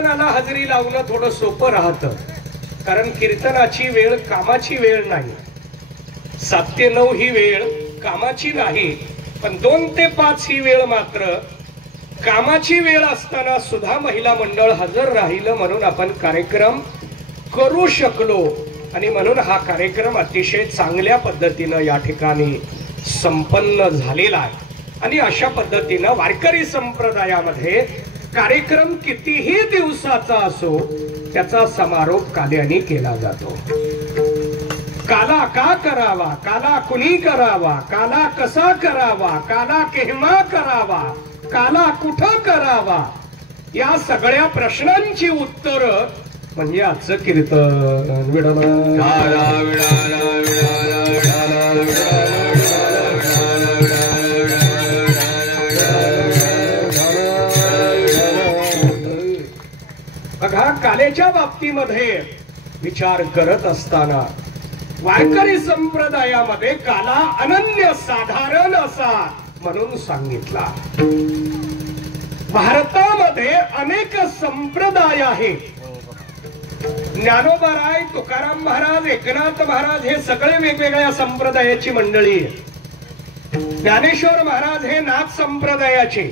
कीर्तनाला हजेरी लावणं थोडं सोपं राहतं, कारण कीर्तनाची वेळ कामाची वेळ नाही. 7 ते 9 ही वेळ कामाची नाही, पण 2 ते 5 ही वेळ मात्र कामाची वेळ असताना सुद्धा महिला मंडळ हजर राहिलं, म्हणून आपण कार्यक्रम करू शकलो. आणि म्हणून हा कार्यक्रम अतिशय चांगल्या पद्धतीनं या ठिकाणी संपन्न झालेला आहे. आणि अशा पद्धतीनं वारकरी संप्रदायामध्ये कार्यक्रम कितीही दिवसाचा असो त्याचा समारोप काल्याने केला जातो. काला का करावा, काला कुणी करावा, काला कसा करावा, काला केव्हा करावा, काला कुठं करावा, या सगळ्या प्रश्नांची उत्तर म्हणजे आजचं कीर्तन. बघा, कालेच्या बाबतीमध्ये विचार करत असताना वारकरी संप्रदायामध्ये काला अनन्य साधारण असा म्हणून सांगितला. भारतामध्ये अनेक संप्रदाय आहेत. ज्ञानोबा राय, तुकाराम महाराज, एकनाथ महाराज हे सगळे वेगवेगळ्या संप्रदायाची मंडळी आहे. ज्ञानेश्वर महाराज हे नाथ संप्रदायाचे,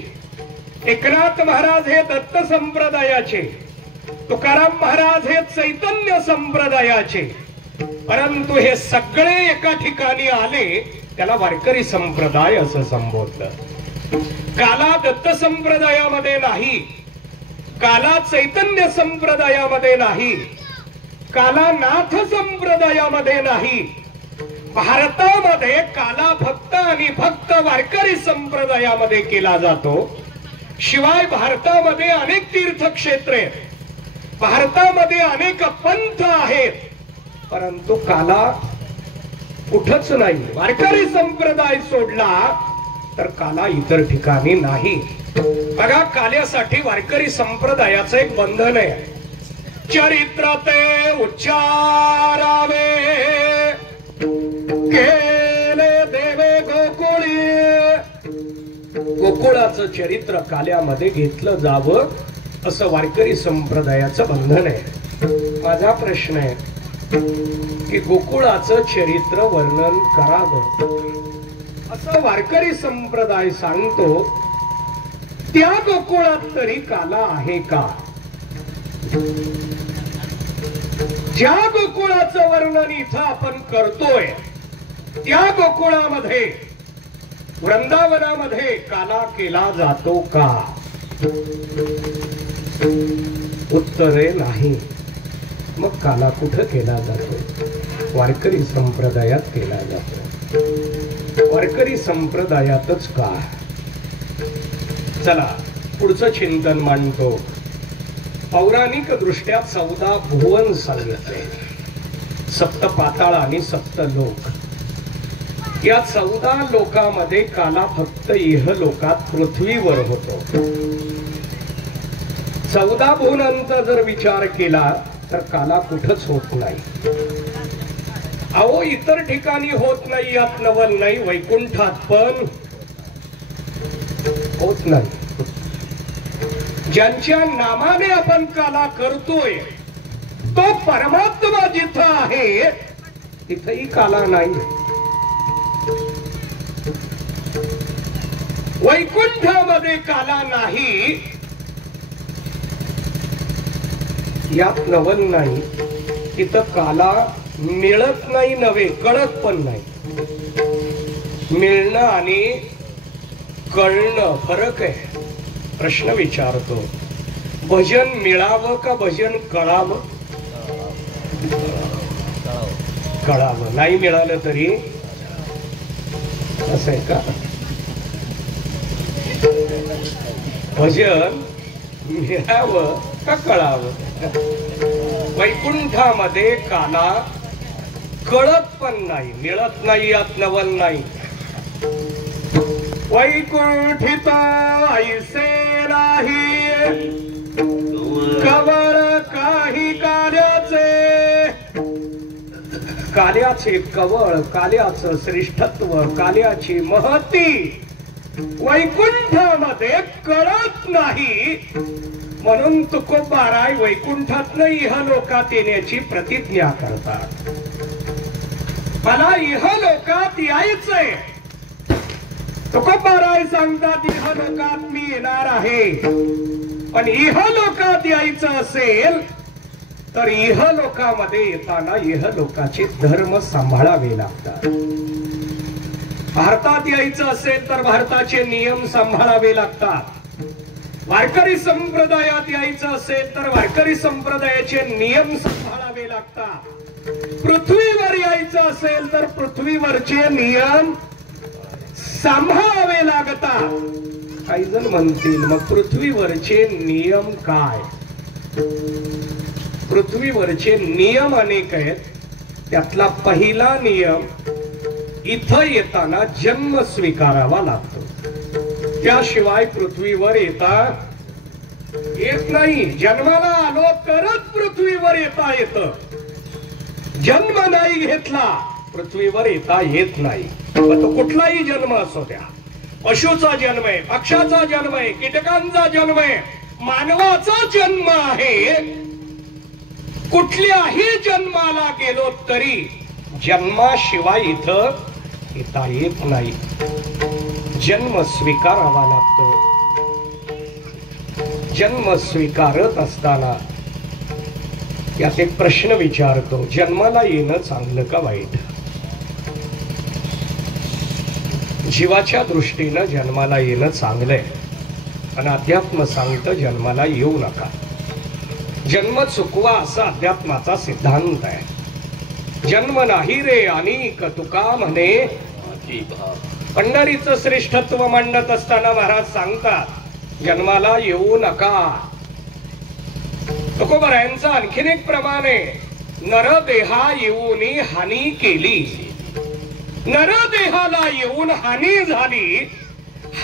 एकनाथ महाराज हे दत्त संप्रदायाचे, तुकाराम महाराज हे चैतन्य संप्रदायाचे. परंतु हे सगळे एका ठिकाणी आले, त्याला वारकरी संप्रदाय असं संबोधलं. काला दत्त संप्रदायामध्ये नाही, काला चैतन्य संप्रदायामध्ये नाही, काला नाथ संप्रदायामध्ये नाही. भारतामध्ये काला भक्त आणि भक्त वारकरी संप्रदायामध्ये केला जातो. शिवाय भारतामध्ये अनेक तीर्थक्षेत्रे, भारतामध्ये अनेक पंथ आहेत, परंतु काला कुठंच नाही. वारकरी संप्रदाय सोडला तर काला इतर ठिकाणी नाही. बघा, काल्यासाठी वारकरी संप्रदायाचं एक बंधन आहे. चरित्र ते उच्चारावे, केले देवे गोकुळी. गोकुळाचं चरित्र काल्यामध्ये घेतलं जावं असं वारकरी संप्रदायाचं बंधन आहे. माझा प्रश्न आहे की गोकुळाचं चरित्र वर्णन करावं असं वारकरी संप्रदाय सांगतो, त्या गोकुळात तरी काला आहे का? ज्या गोकुळाचं वर्णन इथं आपण करतोय त्या गोकुळामध्ये, वृंदावनामध्ये काला केला जातो का? उत्तरे नाही. मग काला कुठं केला जातो? वारकरी संप्रदायात केला जातो. वारकरी संप्रदायातच का? चला पुढचं चिंतन मांडतो. पौराणिक दृष्ट्या 14 भुवन सांगितले, 7 पाताळ आणि 7 लोक. या 14 लोकामध्ये काला फक्त इहलोकात पृथ्वीवर होतो. 14 भुवनांचा जर विचार केला तर काला कुठंच होत नाही. अहो, इतर ठिकाणी होत नाही, यात नवल नाही, वैकुंठात पण होत नाही. ज्यांच्या नामाने आपण काला करतोय तो परमात्मा जिथं आहे तिथंही काला नाही. वैकुंठामध्ये काला नाही, यात नवल नाही. तिथं काला मिळत नाही नव्हे, कळत पण नाही. मिळणं आणि कळणं फरक आहे. प्रश्न विचारतो, भजन मिळावं का भजन कळावं? कळावं. नाही मिळालं तरी असं आहे का? भजन मिळावं का कळावं? वैकुंठामध्ये काला कळत पण नाही, मिळत नाही, यात नवल नाही. वैकुंठित ऐसे नाही कवळ काही काल्याचे. काल्याचे कवळ, काल्याचं श्रेष्ठत्व, काल्याची महती वैकुंठामध्ये कळत नाही. म्हणून तुकोबाराय वैकुंठातनं इहलोकात येण्याची प्रतिज्ञा करतात. मला इहलोकात यायचंय. तुकोबाराय सांगतात इहलोकात मी येणार आहे, पण इहलोकात यायचं असेल तर इहलोकामध्ये येताना इहलोकाचे धर्म सांभाळावे लागतात. भारतात यायचं असेल तर भारताचे नियम सांभाळावे लागतात. वारकरी संप्रदायात यायचं असेल तर वारकरी संप्रदायाचे नियम सांभाळावे लागतात. पृथ्वीवर यायचं असेल तर पृथ्वीवरचे नियम सांभाळावे लागतात. काही जण म्हणतील मग पृथ्वीवरचे नियम काय? पृथ्वीवरचे नियम अनेक आहेत. त्यातला पहिला नियम, इथं येताना जन्म स्वीकारावा लागतो. त्याशिवाय पृथ्वीवर येत नाही. जन्माला आलो तरच पृथ्वीवर येता येतं. जन्म नाही घेतला पृथ्वीवर येता येत नाही. तो कुठलाही जन्म असो द्या. पशुचा जन्म आहे, पक्षाचा जन्म आहे, कीटकांचा जन्म आहे, मानवाचा जन्म आहे. कुठल्याही जन्माला गेलो तरी जन्माशिवाय इथं येता येत नाही. जन्म स्वीकारावा लागतो. जन्म स्वीकारत असताना यात एक प्रश्न विचारतो, जन्माला येणं चांगलं का वाईट? जीवाच्या दृष्टीनं जन्माला येणं चांगलंय, पण अध्यात्म सांगतं जन्माला येऊ नका. जन्म चुकवा असा अध्यात्माचा सिद्धांत आहे. जन्म नाही रे अनेक तुका म्हणे. पंढरीचं श्रेष्ठत्व मांडत असताना महाराज सांगतात जन्माला येऊ नका. तुकोबारायांचं आणखीन एक प्रमाण आहे, नरदेहा येऊन हानी केली. नरदेहाला येऊन हानी झाली.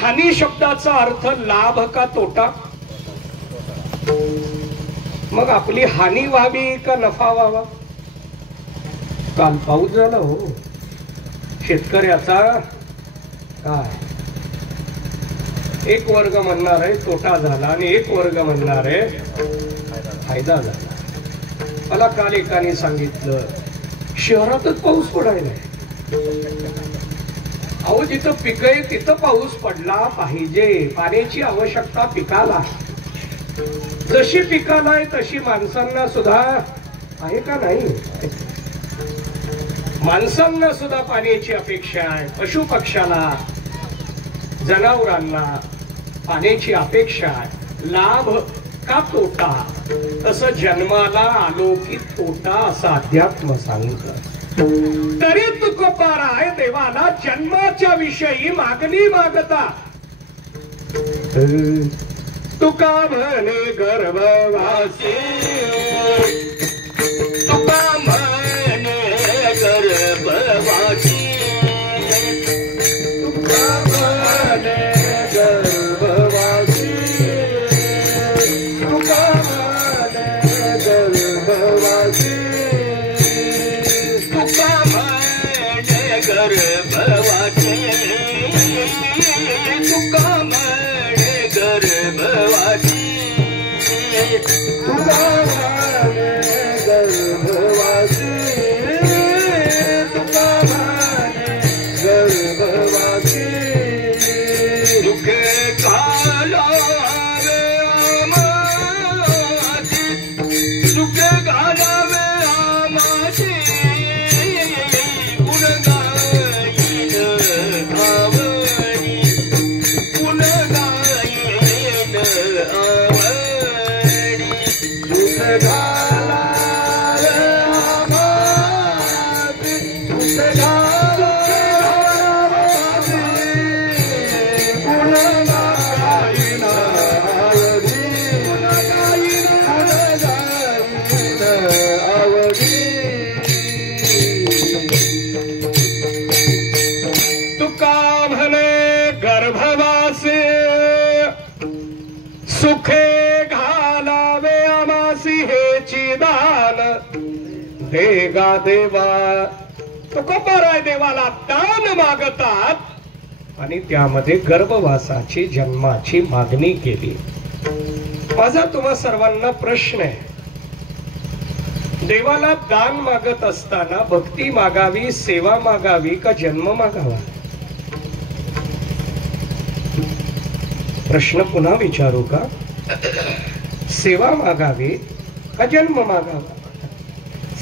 हानी शब्दाचा अर्थ लाभ का तोटा? मग आपली हानी व्हावी का नफा व्हावा? काल पाऊस झाला हो, शेतकऱ्याचा काय एक वर्ग म्हणणार आहे तोटा झाला आणि एक वर्ग म्हणणार आहे फायदा झाला. मला काल एकाने सांगितलं शहरातच पाऊस पडायला. अहो जिथं पिक आहे तिथं पाऊस पडला पाहिजे. पाण्याची आवश्यकता पिकाला. जशी पिकाला आहे तशी माणसांना सुद्धा आहे का नाही? माणसांना सुद्धा पाण्याची अपेक्षा आहे. पशु पक्षाला, जनावरांना पाण्याची अपेक्षा आहे. लाभ का तोटा? तसं जन्माला आलो की तोटा असं अध्यात्म सांगतं. तरी तुकोबाराय देवाला जन्माच्या विषयी मागणी मागता. तुका म्हणे गर्भवासी, तुका म्हणे गर्भवासी, तुका म्हणे गर्भवासी, तुका म्हणे गर्भवासी, तुका म्हणे गर्भवासी, तुका म्हणे गर्भवासी, तुका म्हणे गर्भवासी, तुका म्हणे गर्भवासी. दुखे घालावे आमाची, दुखे घालावे आमाची, गुण गाईन आवडी, गुण गाईन आवडी. दुखे घालावे आमाची, दुखे घालावे आमाची, गुण गाईन आवडी, गुण गाईन आवडी. तुका म्हणे गर्भवासी, सुखे घालावे आमासी हेची दान. देगा देवा. तुकोबाराय देवाला दान मागतात आणि त्यामध्ये गर्भवासाची जन्माची मागणी केली. माझा तुम्हा सर्वांना प्रश्न आहे, देवाला दान मागत असताना भक्ती मागावी, सेवा मागावी का जन्म मागावा? प्रश्न पुन्हा विचारू का? सेवा मागावी का जन्म मागावा?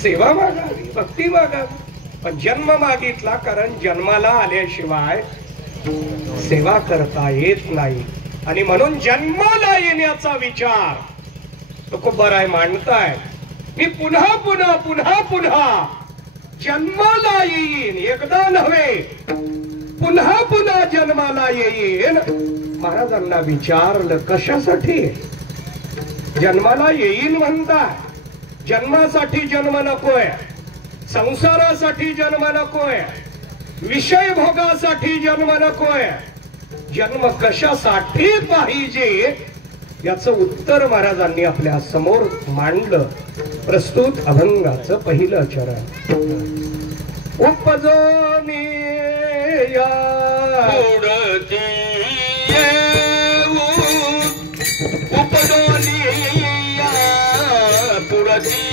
सेवा मागावी, भक्ती मागावी, पण जन्म मागितला, कारण जन्माला आल्याशिवाय सेवा करता येत नाही. आणि म्हणून जन्माला येण्याचा विचार तुकोबाराय मांडताय. मी पुन्हा पुन्हा पुन्हा पुन्हा जन्माला येईन, एकदा नव्हे पुन्हा पुन्हा जन्माला येईन. महाराजांना विचारलं कशासाठी जन्माला येईन म्हणताय? जन्मासाठी जन्म नकोय, संसारासाठी जन्म नकोय, विषय भोगासाठी जन्म नकोय. जन्म कशासाठी पाहिजे याचं उत्तर महाराजांनी आपल्या समोर मांडलं. प्रस्तुत अभंगाचं पहिलं चरण. उपजोनी या पुढती उपजोनी या पुढती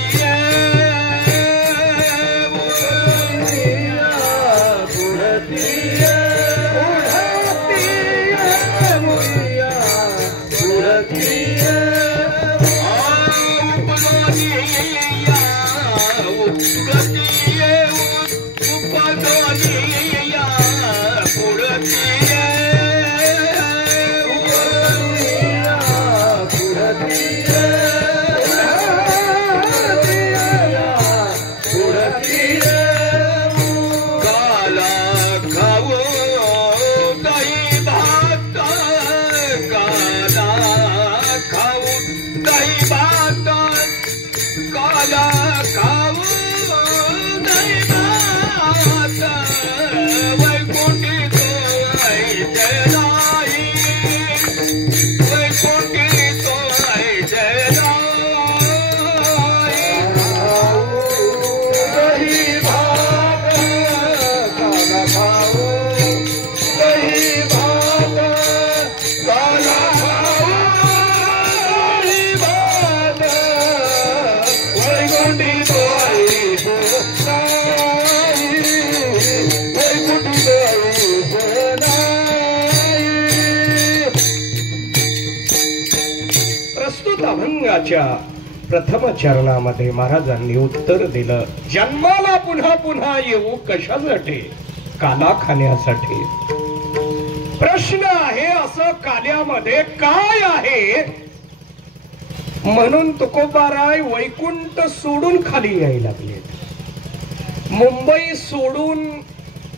प्रथम चरणामध्ये महाराजांनी उत्तर दिलं, जन्माला पुन्हा पुन्हा येऊ कशासाठी? काला खाण्यासाठी. प्रश्न आहे असं काल्यामध्ये काय आहे? म्हणून तुकोबाराय वैकुंठ सोडून खाली यायला लागले. मुंबई सोडून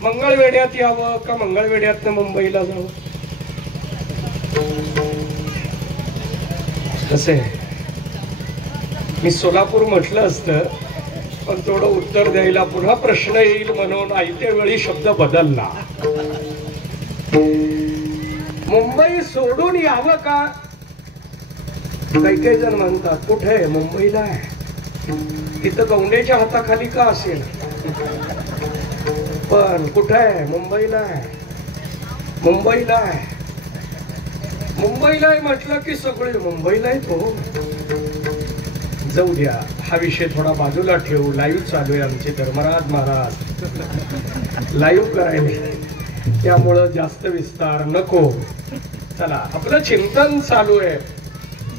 मंगळवेढ्यात यावं का मंगळवेढ्यात मुंबईला जावं? कसे मी सोलापूर म्हटलं असतं, पण थोडं उत्तर द्यायला पुन्हा प्रश्न येईल म्हणून आयत्या वेळी शब्द बदलला. मुंबई सोडून यावं का? काही काही जण म्हणतात कुठे आहे? मुंबईला आहे. तिथं गौंडेच्या हाताखाली का असेल, पण कुठे आहे? मुंबईला आहे. मुंबईला आहे. मुंबईला आहे म्हटलं की सगळे मुंबईला आहे. तो जाऊ द्या, हा विषय थोडा बाजूला ठेवू. लाईव्ह चालू आहे, आमचे धर्मराज महाराज लाईव्ह करायला, त्यामुळं जास्त विस्तार नको. चला, आपलं चिंतन चालू आहे.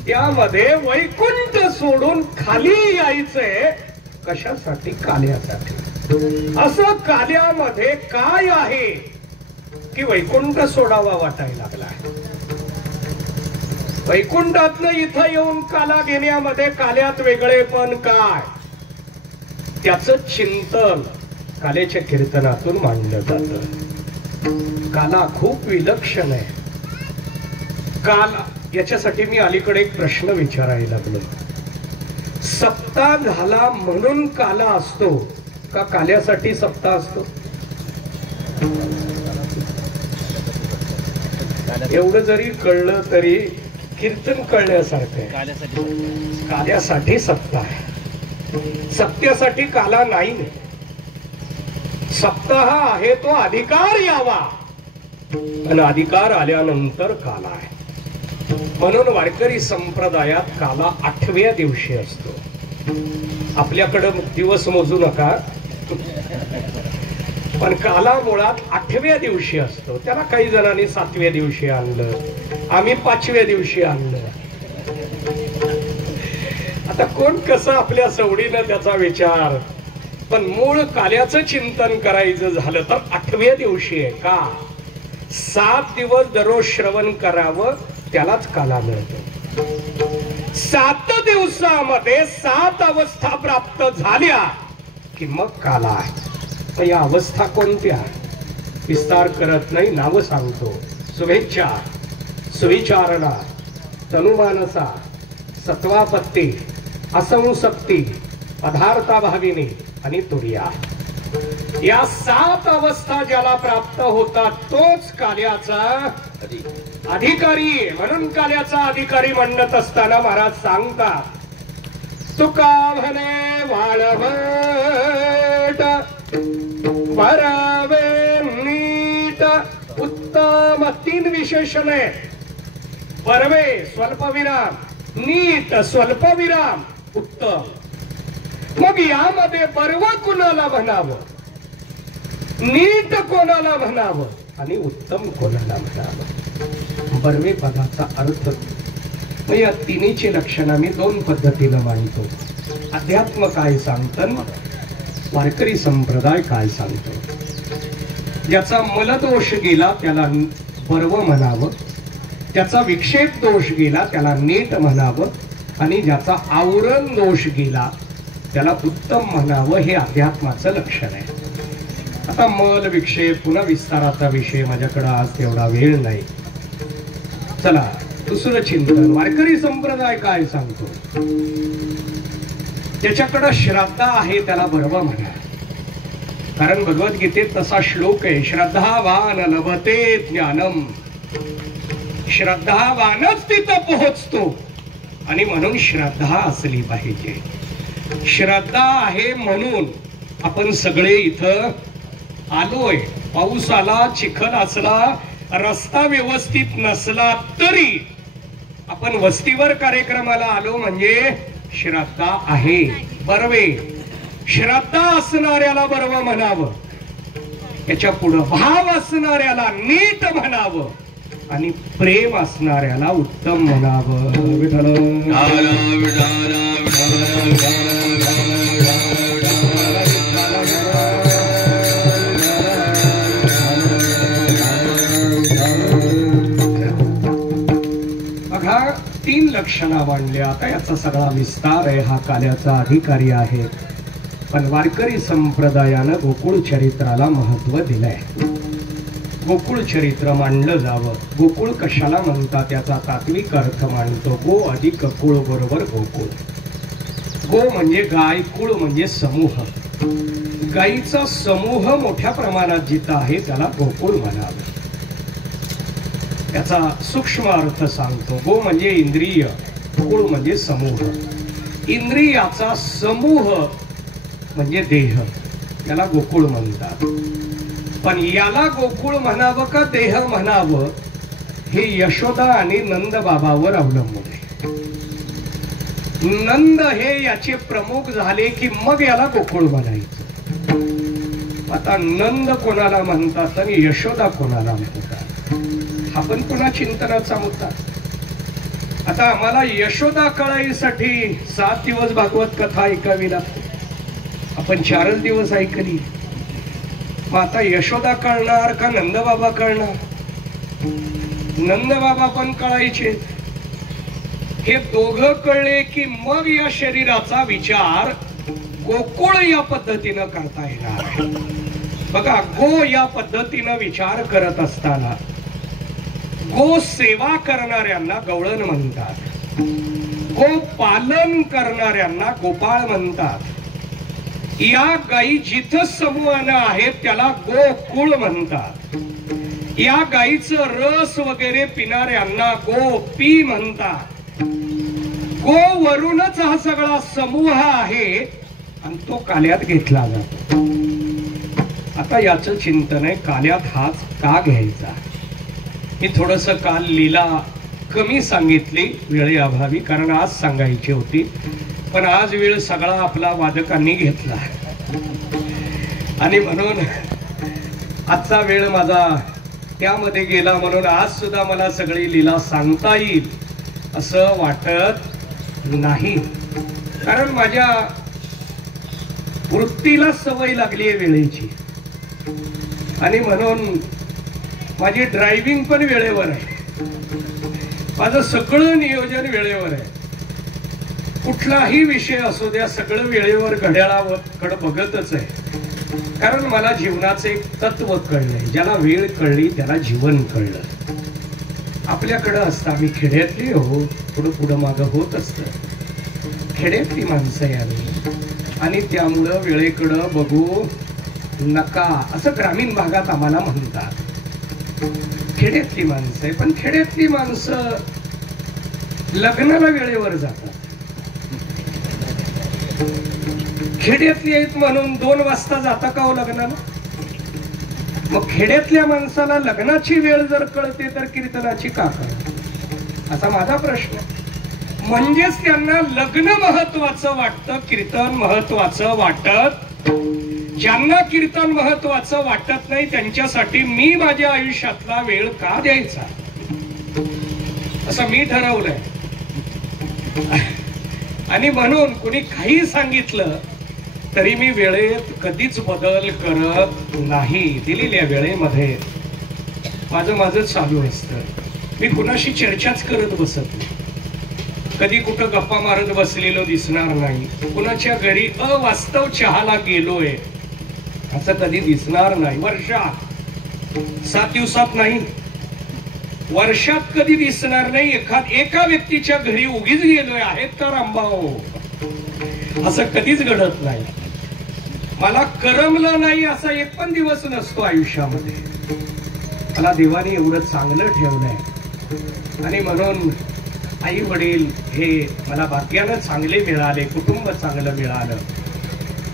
त्यामध्ये वैकुंठ सोडून खाली यायचंय कशासाठी? काल्यासाठी. असं काल्यामध्ये काय आहे की वैकुंठ सोडावा वाटायला लागला? वैकुंठातनं इथं येऊन काला घेण्यामध्ये काल्यात वेगळेपण काय? त्याचं चिंतन काल्याच्या कीर्तनातून मांडलं जातं. काला खूप विलक्षण आहे. काल याच्यासाठी मी अलीकडे एक प्रश्न विचारायला लागलो. सप्ताह झाला म्हणून काला असतो का काल्यासाठी सप्ताह असतो? एवढं जरी कळलं तरी कीर्तन कळण्यासारखं आहे. काल्यासाठी सप्ताह आहे, सत्यासाठी काला नाही. सप्ताह आहे तो अधिकार यावा, आणि अधिकार आल्यानंतर काला आहे. म्हणून वारकरी संप्रदायात काला 8व्या दिवशी असतो. आपल्याकडे दिवस मोजू नका, पण काला मुळात 8व्या दिवशी असतो. त्याला काही जणांनी 7व्या दिवशी आणलं, आम्ही 5व्या दिवशी आणलं. आता कोण कसं आपल्या सवडीनं त्याचा विचार, पण मूळ काल्याचं चिंतन करायचं झालं तर 8व्या दिवशी आहे. का 7 दिवस दररोज श्रवण करावं त्यालाच काला मिळतो. 7 दिवसामध्ये 7 अवस्था प्राप्त झाल्या की मग काला आहे. या अवस्था कोणत्या विस्तार करत नाही, नाव सांगतो. शुभेच्छा, सुविचारणा, तनुमानसा, सत्वापत्ती, असंशक्ती, पदार्था भाविनी आणि तुर्या. या 7 अवस्था ज्याला प्राप्त होतात तोच काल्याचा अधिकारी. म्हणून काल्याचा अधिकारी म्हणत असताना महाराज सांगतात, तुका म्हणे वाळवट वरावे नीट उत्तम. 3 विशेषण आहे. बरवे स्वल्पविराम, नीट स्वल्पविराम, उत्तम. मग यामध्ये बरव कोणाला म्हणावं, नीट कोणाला म्हणावं आणि उत्तम कोणाला म्हणावं. बरवे पदाचा अर्थ या तिन्हीची लक्षणं मी 2 पद्धतीनं मांडतो. अध्यात्म काय सांगतं, वारकरी संप्रदाय काय सांगतो. ज्याचा मलदोष गेला त्याला बरव म्हणावं, त्याचा विक्षेप दोष गेला त्याला नीट म्हणावं, आणि ज्याचा आवरण दोष गेला त्याला उत्तम म्हणावं. हे अध्यात्माचं लक्षण आहे. आता मल विक्षेप पुन्हा विस्ताराचा विषय, माझ्याकडे आज तेवढा वेळ नाही. चला दुसरं चिंतन, वारकरी संप्रदाय काय सांगतो. ज्याच्याकडे श्रद्धा आहे त्याला बरव म्हणा. कारण भगवद्गीतेत तसा श्लोक आहे, श्रद्धावान लभते ज्ञानम. श्रद्धावानच तिथं पोहोचतो, आणि म्हणून श्रद्धा असली पाहिजे. श्रद्धा आहे म्हणून आपण सगळे इथं आलोय. पाऊस आला, चिखल असला, रस्ता व्यवस्थित नसला तरी आपण वस्तीवर कार्यक्रमाला आलो म्हणजे श्रद्धा आहे. बरवे, श्रद्धा असणाऱ्याला बरव म्हणावं, याच्या पुढं भाव असणाऱ्याला नीट म्हणावं, आणि प्रेम असणाऱ्याला उत्तम म्हणावं. विठ्ठल बघा, 3 लक्षणा मांडल्या. आता याचा सगळा विस्तार आहे. हा काल्याचा अधिकारी आहे, पण वारकरी संप्रदायानं गोकुळ चरित्राला महत्व दिलंय. गोकुळ चरित्र मांडलं जावं. गोकुळ कशाला म्हणतात याचा तात्विक अर्थ मांडतो. गो अधिक कुळ बरोबर गोकुळ. गो म्हणजे गाय, कुळ म्हणजे समूह. गायीचा समूह मोठ्या प्रमाणात जिथं आहे त्याला गोकुळ म्हणावं. त्याचा सूक्ष्म अर्थ सांगतो. गो म्हणजे इंद्रिय, कुळ म्हणजे समूह. इंद्रियाचा समूह म्हणजे देह, याला गोकुळ म्हणतात. पण याला गोकुळ म्हणावं का देह म्हणावं हे यशोदा आणि नंद बाबावर अवलंबून आहे. नंद हे याचे प्रमुख झाले की मग याला गोकुळ म्हणायचं. आता नंद कोणाला म्हणतात आणि यशोदा कोणाला म्हणतात, हा पण पुन्हा चिंतनाचा मुद्दा. आता आम्हाला यशोदा कळाईसाठी 7 दिवस भागवत कथा ऐकावी लागते. आपण 4च दिवस ऐकली. मग आता यशोदा कळणार का नंदबाबा कळणार? नंदबाबा पण कळायचे. हे दोघं कळले की मग या शरीराचा विचार गोकुळ या पद्धतीनं करता येणार आहे. बघा, गो या पद्धतीनं विचार करत असताना गो सेवा करणाऱ्यांना गवळण म्हणतात, गो पालन करणाऱ्यांना गोपाळ म्हणतात. या गायी जिथं समूहानं आहेत त्याला गोकुळ म्हणतात. या गायीचं रस वगैरे पिणाऱ्यांना गोपी म्हणतात. गो वरूनच हा सगळा समूह आहे आणि तो काल्यात घेतला जातो. आता याचं चिंतन आहे, काल्यात हाच का घ्यायचा. मी थोडस काल लीला कमी सांगितली वेळेअभावी, कारण आज सांगायची होती, पण आज वेळ सगळा आपला वादकांनी घेतला आणि म्हणून आजचा वेळ माझा त्यामध्ये गेला. म्हणून आज सुद्धा मला सगळी लीला सांगता येईल असं वाटत नाही, कारण माझ्या वृत्तीला सवय लागली आहे वेळेची आणि म्हणून माझी ड्रायव्हिंग पण वेळेवर आहे, माझं सगळं नियोजन वेळेवर आहे. कुठलाही विषय असू द्या, सगळं वेळेवर घड्याळाकडे बघतच आहे, कारण मला जीवनाचे एक तत्व कळलंय. ज्याला वेळ कळली त्याला जीवन कळलं. आपल्याकडं असतं, आम्ही खेड्यातली हो, पुढं पुढं मागं होत असतं, खेड्यातली माणसं आहे आम्ही आणि त्यामुळं वेळेकडं बघू नका असं ग्रामीण भागात आम्हाला म्हणतात. खेड्यातली माणसं आहे, पण खेड्यातली माणसं लग्नाला वेळेवर जातात. खेड्यातली आहेत म्हणून 2 वाजता जाता का हो लग्नाला? मग खेड्यातल्या माणसाला लग्नाची वेळ जर कळते तर कीर्तनाची का कळते असा माझा प्रश्न. म्हणजेच त्यांना लग्न महत्वाचं वाटतं, कीर्तन महत्वाचं वाटत. ज्यांना कीर्तन महत्वाचं वाटत नाही त्यांच्यासाठी मी माझ्या आयुष्यातला वेळ का द्यायचा असं मी ठरवलंय. आणि म्हणून कोणी काही सांगितलं तरी मी वेळेत कधीच बदल करत नाही. दिलेल्या वेळेमध्ये माझं चालू असतं. मी कुणाशी चर्चाच करत बसत नाही, कधी कुठं गप्पा मारत बसलेलो दिसणार नाही, कुणाच्या घरी अवास्तव चहाला गेलोय असं कधी दिसणार नाही. वर्षात 7 दिवसात नाही, वर्षात कधी दिसणार नाही. एका व्यक्तीच्या घरी उगीच गेलोय आहेत का रामभाऊ असं कधीच घडत नाही. मला करमलं नाही असा एक पण दिवस नसतो आयुष्यामध्ये. मला देवाने एवढं चांगलं ठेवलंय आणि म्हणून आई वडील हे मला भाग्यानं चांगले मिळाले, कुटुंब चांगलं मिळालं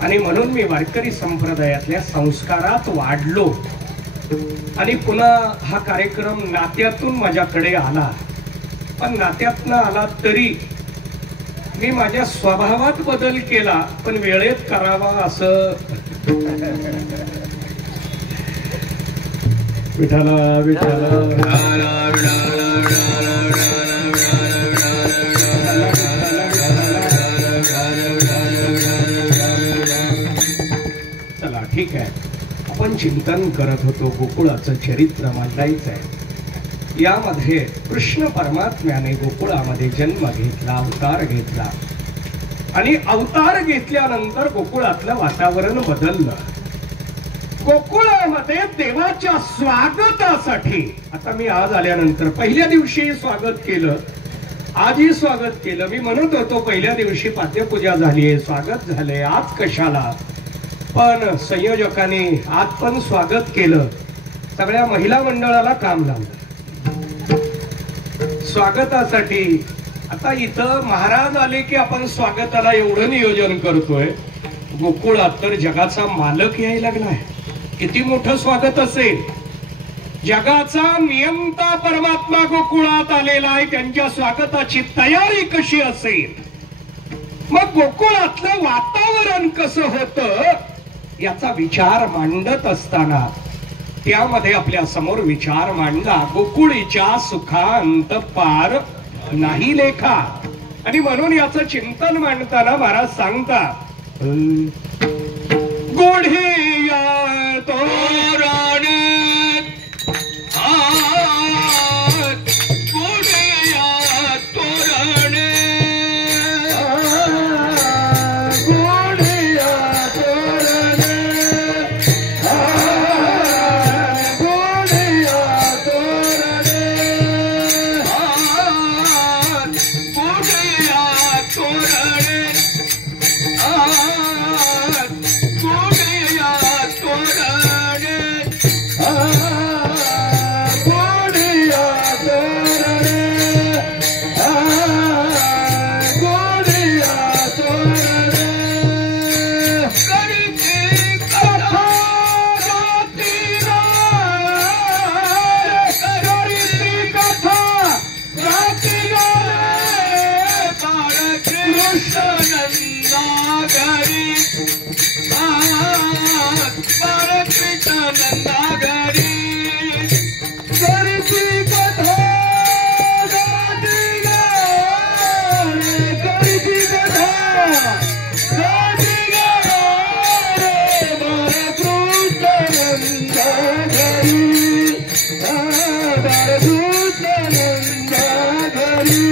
आणि म्हणून मी वारकरी संप्रदायातल्या संस्कारात वाढलो. आणि पुन्हा हा कार्यक्रम नात्यातून माझ्याकडे आला, पण नात्यातनं आला तरी मी माझ्या स्वभावात बदल केला, पण वेळेत करावा असं. विठाला विठाला चला ठीक आहे. आपण चिंतन करत होतो गोकुळाचं चरित्र मांडायचं आहे. यामध्ये कृष्ण परमात्म्याने गोकुळामध्ये जन्म घेतला, अवतार घेतला आणि अवतार घेतल्यानंतर गोकुळातलं वातावरण बदललं. गोकुळामध्ये देवाच्या स्वागतासाठी आता मी आज आल्यानंतर पहिल्या दिवशी स्वागत केलं, आजही स्वागत केलं. मी म्हणत होतो पहिल्या दिवशी पाद्यपूजा झालीये, स्वागत झाले, आज कशाला, पण संयोजकांनी आज पण स्वागत केलं. सगळ्या महिला मंडळाला काम लावलं स्वागतासाठी. आता इथं महाराज आले की आपण स्वागताला एवढं नियोजन करतोय, गोकुळात तर जगाचा मालक यायला लागलाय. किती मोठं स्वागत असेल. जगाचा नियंता परमात्मा गोकुळात आलेला आहे, त्यांच्या स्वागताची तयारी कशी असेल, मग गोकुळातलं वातावरण कसं होतं याचा विचार मांडत असताना त्यामध्ये आपल्या समोर विचार मांडला गोकुळीच्या सुखांत पार नाही लेखा. आणि म्हणून याचं चिंतन मांडताना महाराज सांगतात गोढे या तोरण तोरण बाळकृष्णानंदा घरी करती कथा गाती गा रे, करती कथा गाती गा रे, बाळकृष्णानंदा घरी, बाळकृष्णानंदा घरी.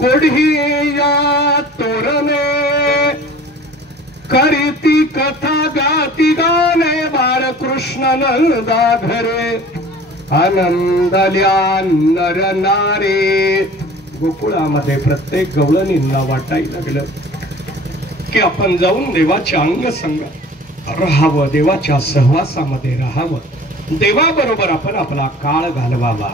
गोढिया तोरणे करीती कथा गाती गाणे बाळकृष्णानंदा घरे, आनंदल्या नर नारे. गोकुळामध्ये प्रत्येक गवळणींना वाटायला लागलं की आपण जाऊन देवाच्या अंगसंगात राहावं, देवाच्या सहवासामध्ये राहावं, देवाबरोबर आपण आपला काळ घालवावा.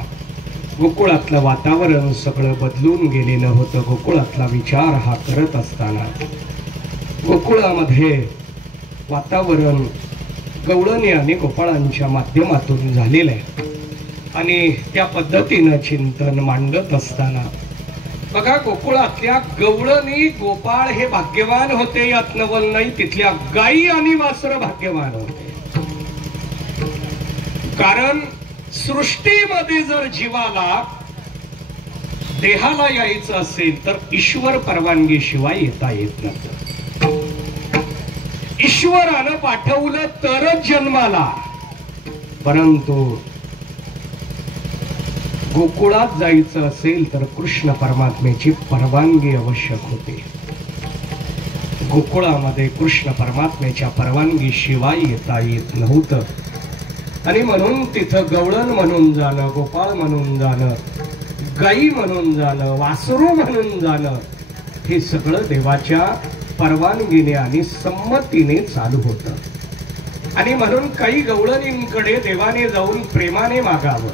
गोकुळातलं वातावरण सगळं बदलून गेलेलं होतं. गोकुळातला विचार हा करत असताना गोकुळामध्ये वातावरण गवळणी आणि गोपाळांच्या माध्यमातून झालेलं आहे आणि त्या पद्धतीनं चिंतन मांडत असताना बघा, गोकुळातल्या गवळणी गोपाळ हे भाग्यवान होते यात नवल नाही. तिथल्या गायी आणि वासरं भाग्यवान होते. कारण सृष्टीमध्ये जर जीवाला देहाला यायचं असेल तर ईश्वर परवानगी शिवाय येता येत नाही. ईश्वरानं पाठवलं तरच जन्माला. परंतु गोकुळात जायचं असेल तर कृष्ण परमात्म्याची परवानगी आवश्यक होती. गोकुळामध्ये कृष्ण परमात्म्याच्या परवानगी शिवाय येता येत नव्हतं. आणि म्हणून तिथं गवळण म्हणून जाणं, गोपाळ म्हणून जाणं, गाई म्हणून जाणं, वासरू म्हणून जाणं हे सगळं देवाच्या परवानगीने आणि संमतीने चालू होतं. आणि म्हणून काही गवळणींकडे देवाने जाऊन प्रेमाने मागावं,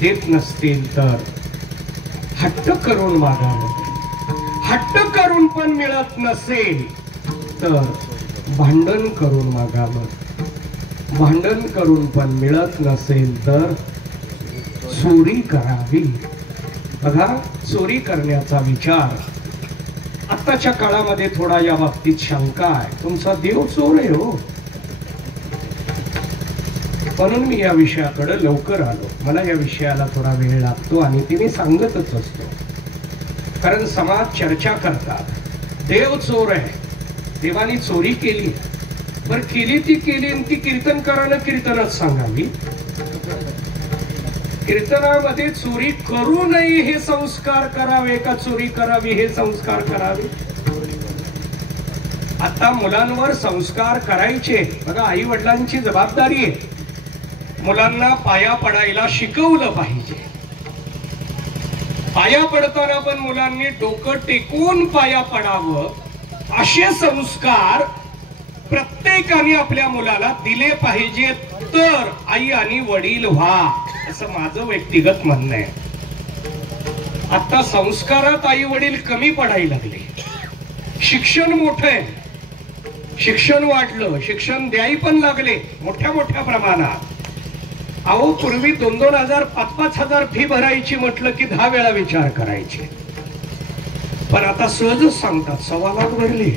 देत नसतील तर हट्ट करून मागावं, हट्ट करून पण मिळत नसेल तर भांडण करून मागावं, भांडण करून पण मिळत नसेल तर चोरी करावी. बघा, चोरी करण्याचा विचार आताच्या काळामध्ये थोडा या बाबतीत शंका आहे. तुमचा देव चोर आहे हो. म्हणून मी या विषयाकडे लवकर आलो. मला या विषयाला थोडा वेळ लागतो आणि ती मी सांगतच असतो. कारण समाज चर्चा करतात, देव चोर आहे, देवानी चोरी केली. बर केली ती केली आणि ती कीर्तनकारानं कीर्तनात सांगावी. कीर्तनामध्ये चोरी करू नये हे संस्कार करावे का चोरी करावी हे संस्कार करावे. आता मुलांवर संस्कार करायचे. बघा, आई वडिलांची जबाबदारी आहे. मुलांना पाया पडायला शिकवलं पाहिजे. पाया पडताना पण मुलांनी डोकं टेकून पाया पडावं असे संस्कार प्रत्येकाने आपल्या मुलाला दिले पाहिजे तर आई आणि वडील व्हा, असं माझं व्यक्तिगत म्हणणं आहे. आता संस्कारात आई वडील कमी पडायला लागले. शिक्षण मोठं आहे, शिक्षण वाढलं, शिक्षण द्याय पण लागले मोठ्या मोठ्या प्रमाणात. अहो, पूर्वी 2,000 5,000 फी भरायची म्हटलं की 10 वेळा विचार करायचे. पण आता सहजच सांगतात 1.25 लाख भरली,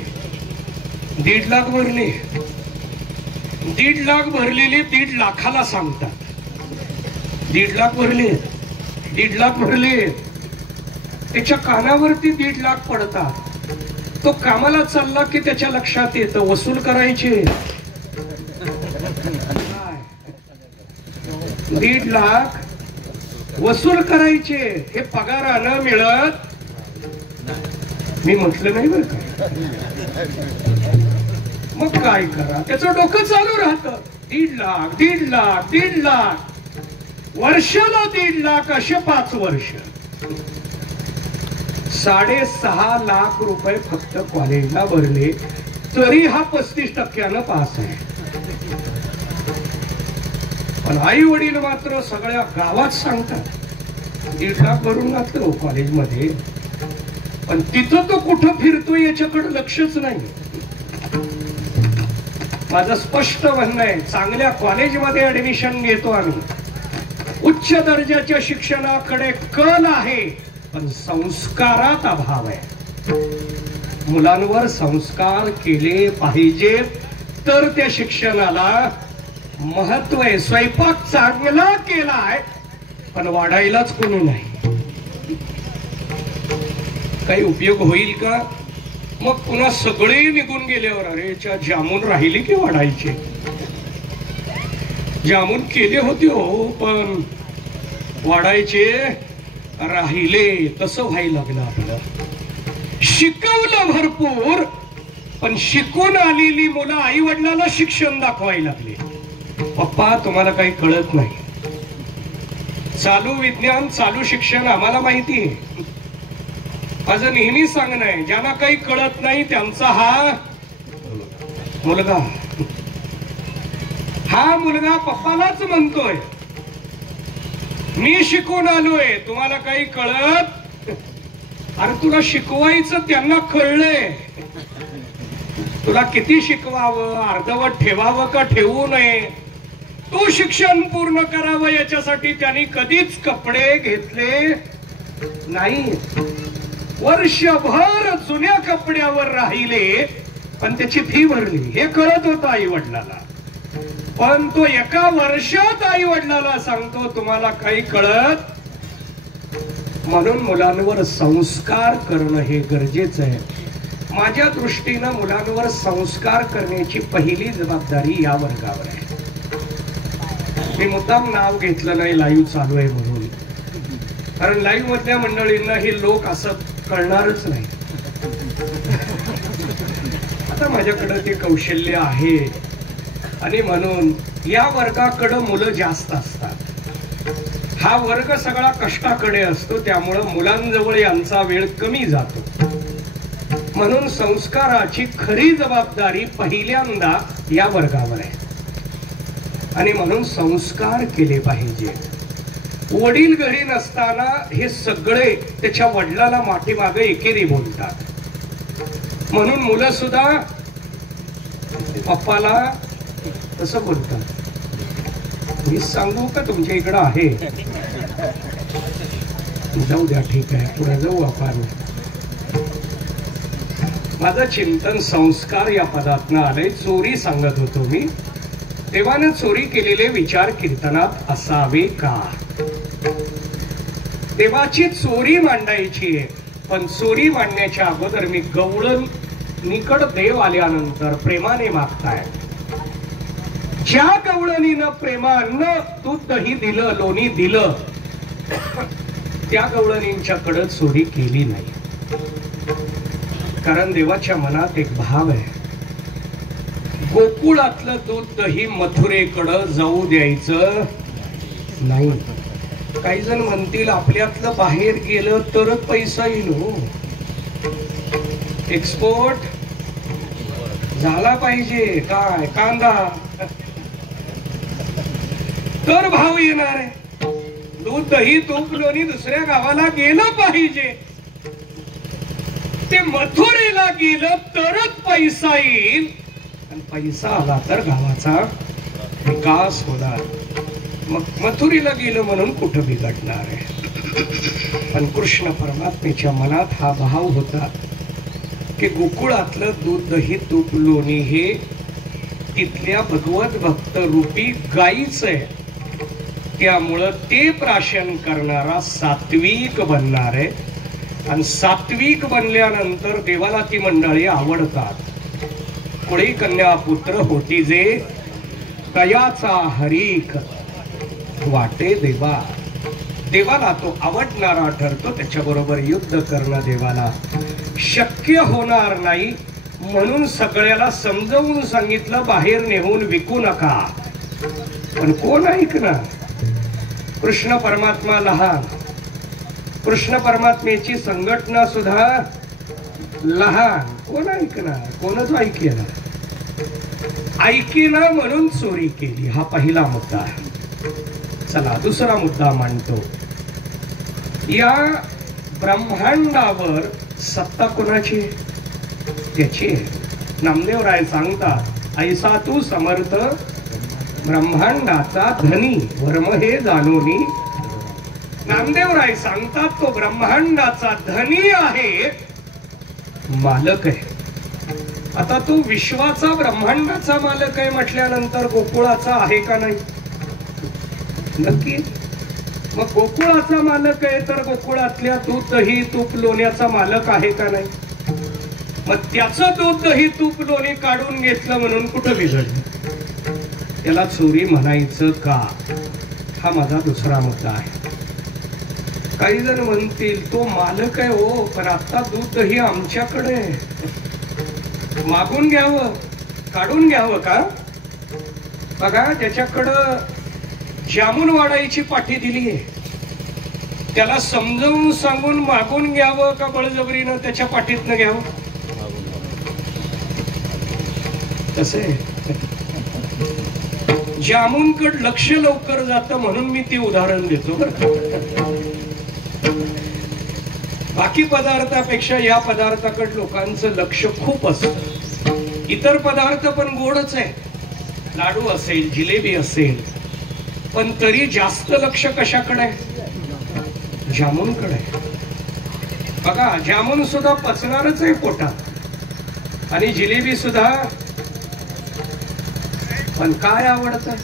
1.5 लाख भरली, 1.5 लाख भरलेली 1.5 लाखाला सांगतात. 1.5 लाख भरले, 1.5 लाख भरले, त्याच्या कानावरती 1.5 लाख पडतात. तो कामाला चालला की त्याच्या लक्षात येतं वसूल करायचे. 1.5 लाख वसूल करायचे, हे पगारानं मिळत. मी म्हटलं नाही बरं का. मग काय करा, त्याचं डोकं चालू राहतं. 1.5 लाख, 1.5 लाख, 1.5 लाख, वर्षाला 1.5 लाख, असे 5 वर्ष 6.5 लाख रुपये फक्त कॉलेजला भरले तरी हा 35% पास आहे. पण आई वडील मात्र सगळ्या गावात सांगतात 1.5 लाख भरून घातलं कॉलेजमध्ये. पण तिथं तो कुठं फिरतो याच्याकडे लक्षच नाही. माझं स्पष्ट म्हणणं आहे, चांगल्या कॉलेजमध्ये ऍडमिशन घेतो आम्ही, उच्च दर्जाच्या शिक्षणाकडे कल आहे, पण संस्कारात अभाव आहे. मुलांवर संस्कार केले पाहिजेत तर त्या शिक्षणाला महत्व आहे. स्वयंपाक चांगला केलाय पण वाढायलाच कोणी नाही, काही उपयोग होईल का? मग पुन्हा सगळे निघून गेल्यावर अरे जामून राहिली की वाढायचे. जामून केले होते हो पण वाढायचे राहिले. तसं व्हायला लागलं. आपलं शिकवलं भरपूर पण शिकून आलेली मुलं आई वडिलांना शिक्षण दाखवायला लागले. पप्पा तुम्हाला काही कळत नाही. चालू विज्ञान चालू शिक्षण आम्हाला माहिती आहे. माझं नेहमी सांगणं आहे ज्यांना काही कळत नाही त्यांचा हा मुलगा पप्पालाच म्हणतोय मी शिकून आलोय तुम्हाला काही कळत. अरे तुला शिकवायचं त्यांना कळलंय. तुला किती शिकवावं, अर्धवट ठेवावं का ठेवू नये, तू शिक्षण पूर्ण करावं याच्यासाठी त्यांनी कधीच कपडे घेतले नाही. वर्षभर जुन्या कपड्यावर राहिले पण त्याची फी भरली हे कळत होतं आई वडिलांना. पण तो एका वर्षात आई वडिलांना सांगतो तुम्हाला काही कळत. म्हणून मुलांवर संस्कार करणं हे गरजेचं आहे. माझ्या दृष्टीनं मुलांवर संस्कार करण्याची पहिली जबाबदारी या वर्गावर आहे. मी मुद्दाम नाव घेतलं नाही लाईव्ह चालू आहे म्हणून, कारण लाईव्ह मधल्या मंडळींना हे लोक असं कळणारच नाही. आता माझ्याकडे ते कौशल्य आहे आणि म्हणून या वर्गाकडे मुलं जास्त असतात. हा वर्ग सगळा कष्टाकडे असतो त्यामुळं मुलांजवळ यांचा वेळ कमी जातो. म्हणून संस्काराची खरी जबाबदारी पहिल्यांदा या वर्गावर आहे आणि म्हणून संस्कार केले पाहिजे. वडील घरी नसताना हे सगळे त्याच्या वडिलाला मागे एकेरी बोलतात. म्हणून मुलं सुद्धा पप्पाला तसं बोलतात. मी सांगू का तुमच्या इकडं आहे? जाऊ द्या ठीक आहे पुढे जाऊ आपण. माझं चिंतन संस्कार या पदातनं आलंय. चोरी सांगत होतो मी. देवानं चोरी केलेले विचार कीर्तनात असावे का? देवाची चोरी मांडायची आहे पण चोरी मांडण्याच्या अगोदर मी गवळण निकट देव आल्यानंतर प्रेमाने मागताय. ज्या गवळणीनं प्रेमानं दूध दही दिलं लोणी दिलं त्या गवळणींच्याकडे चोरी केली नाही. कारण देवाच्या मनात एक भाव आहे. गोकुळातलं दूध दही मथुरेकडं जाऊ द्यायचं नाही. काही जण म्हणतील आपल्यातलं बाहेर गेलं तरच पैसा येईल. हो एक्सपोर्ट झाला पाहिजे. काय कांदा तर भाव येणार आहे. दूध दही तूप लोणी दुसऱ्या गावाला गेलं पाहिजे. ते मथुरेला गेलं तरच पैसा येईल आणि पैसा आला तर गावाचा विकास होणार. मग मथुरेला गेलं म्हणून कुठं बिघडणार आहे. पण कृष्ण परमात्म्याच्या मनात हा भाव होता की गोकुळातलं दूध दही तूप लोणी हे तिथल्या भगवत भक्त रूपी गाईच आहे. त्यामुळं ते प्राशन करणारा सात्विक बनणार आहे आणि सात्विक बनल्यानंतर देवाला ती मंडळी आवडतात. कुळी कन्या पुत्र होती जे कयाचा हरीक वाटे देवा. देवाला तो आवडणारा ठरतो. त्याच्याबरोबर युद्ध करणं देवाला शक्य होणार नाही. म्हणून सगळ्याला समजावून सांगितलं बाहेर नेऊन विकू नका. पण कोण ऐकणार? कृष्ण परमात्मा लहान. कृष्ण परमात्म्याची संघटना सुद्धा लहान. कोण ऐकणार? कोणच ऐकेना. ऐकेना म्हणून चोरी केली. हा पहिला मुद्दा. चला दुसरा मुद्दा मांडतो. या ब्रह्मांडावर सत्ता कोणाची? त्याची. नामदेव राय सांगतात ऐसा तू समर्थ ब्रह्मांडाचा धनी वर्म हे जाणूनी नामदेवराय सांगतात तो ब्रह्मांडाचा धनी आहे, मालक आहे. आता तो विश्वाचा ब्रह्मांडाचा मालक आहे म्हटल्यानंतर गोकुळाचा आहे का नाही? नक्की. मग गोकुळाचा मालक आहे तर गोकुळातल्या दूध दही तूप लोण्याचा मालक आहे का नाही? मग त्याचं दूध दही तूप लोणी काढून घेतलं म्हणून कुठं बिघडलं? त्याला चोरी म्हणायचं का? हा माझा दुसरा मुद्दा आहे. काही जण म्हणतील तो मालक आहे हो, पण आता दूध दही आमच्याकडे मागून घ्यावं, काढून घ्यावं का? बघा, ज्याच्याकडं जामून वाढायची पाठी दिली आहे त्याला समजावून सांगून मागून घ्यावं का बळजबरीनं त्याच्या पाठीतनं घ्यावं? तसे जामूनकड लक्ष लवकर जातं म्हणून मी ती उदाहरण देतो बरं. बाकी पदार्थापेक्षा या पदार्थाकडे लोकांचं लक्ष खूप असतं. इतर पदार्थ पण गोडच आहे, लाडू असेल, जिलेबी असेल, पण तरी जास्त लक्ष कशाकडे आहे? जामूनकडे आहे. बघा, जामून सुद्धा पचणारच आहे पोटात आणि जिलेबी सुद्धा. पण काय आवडतं?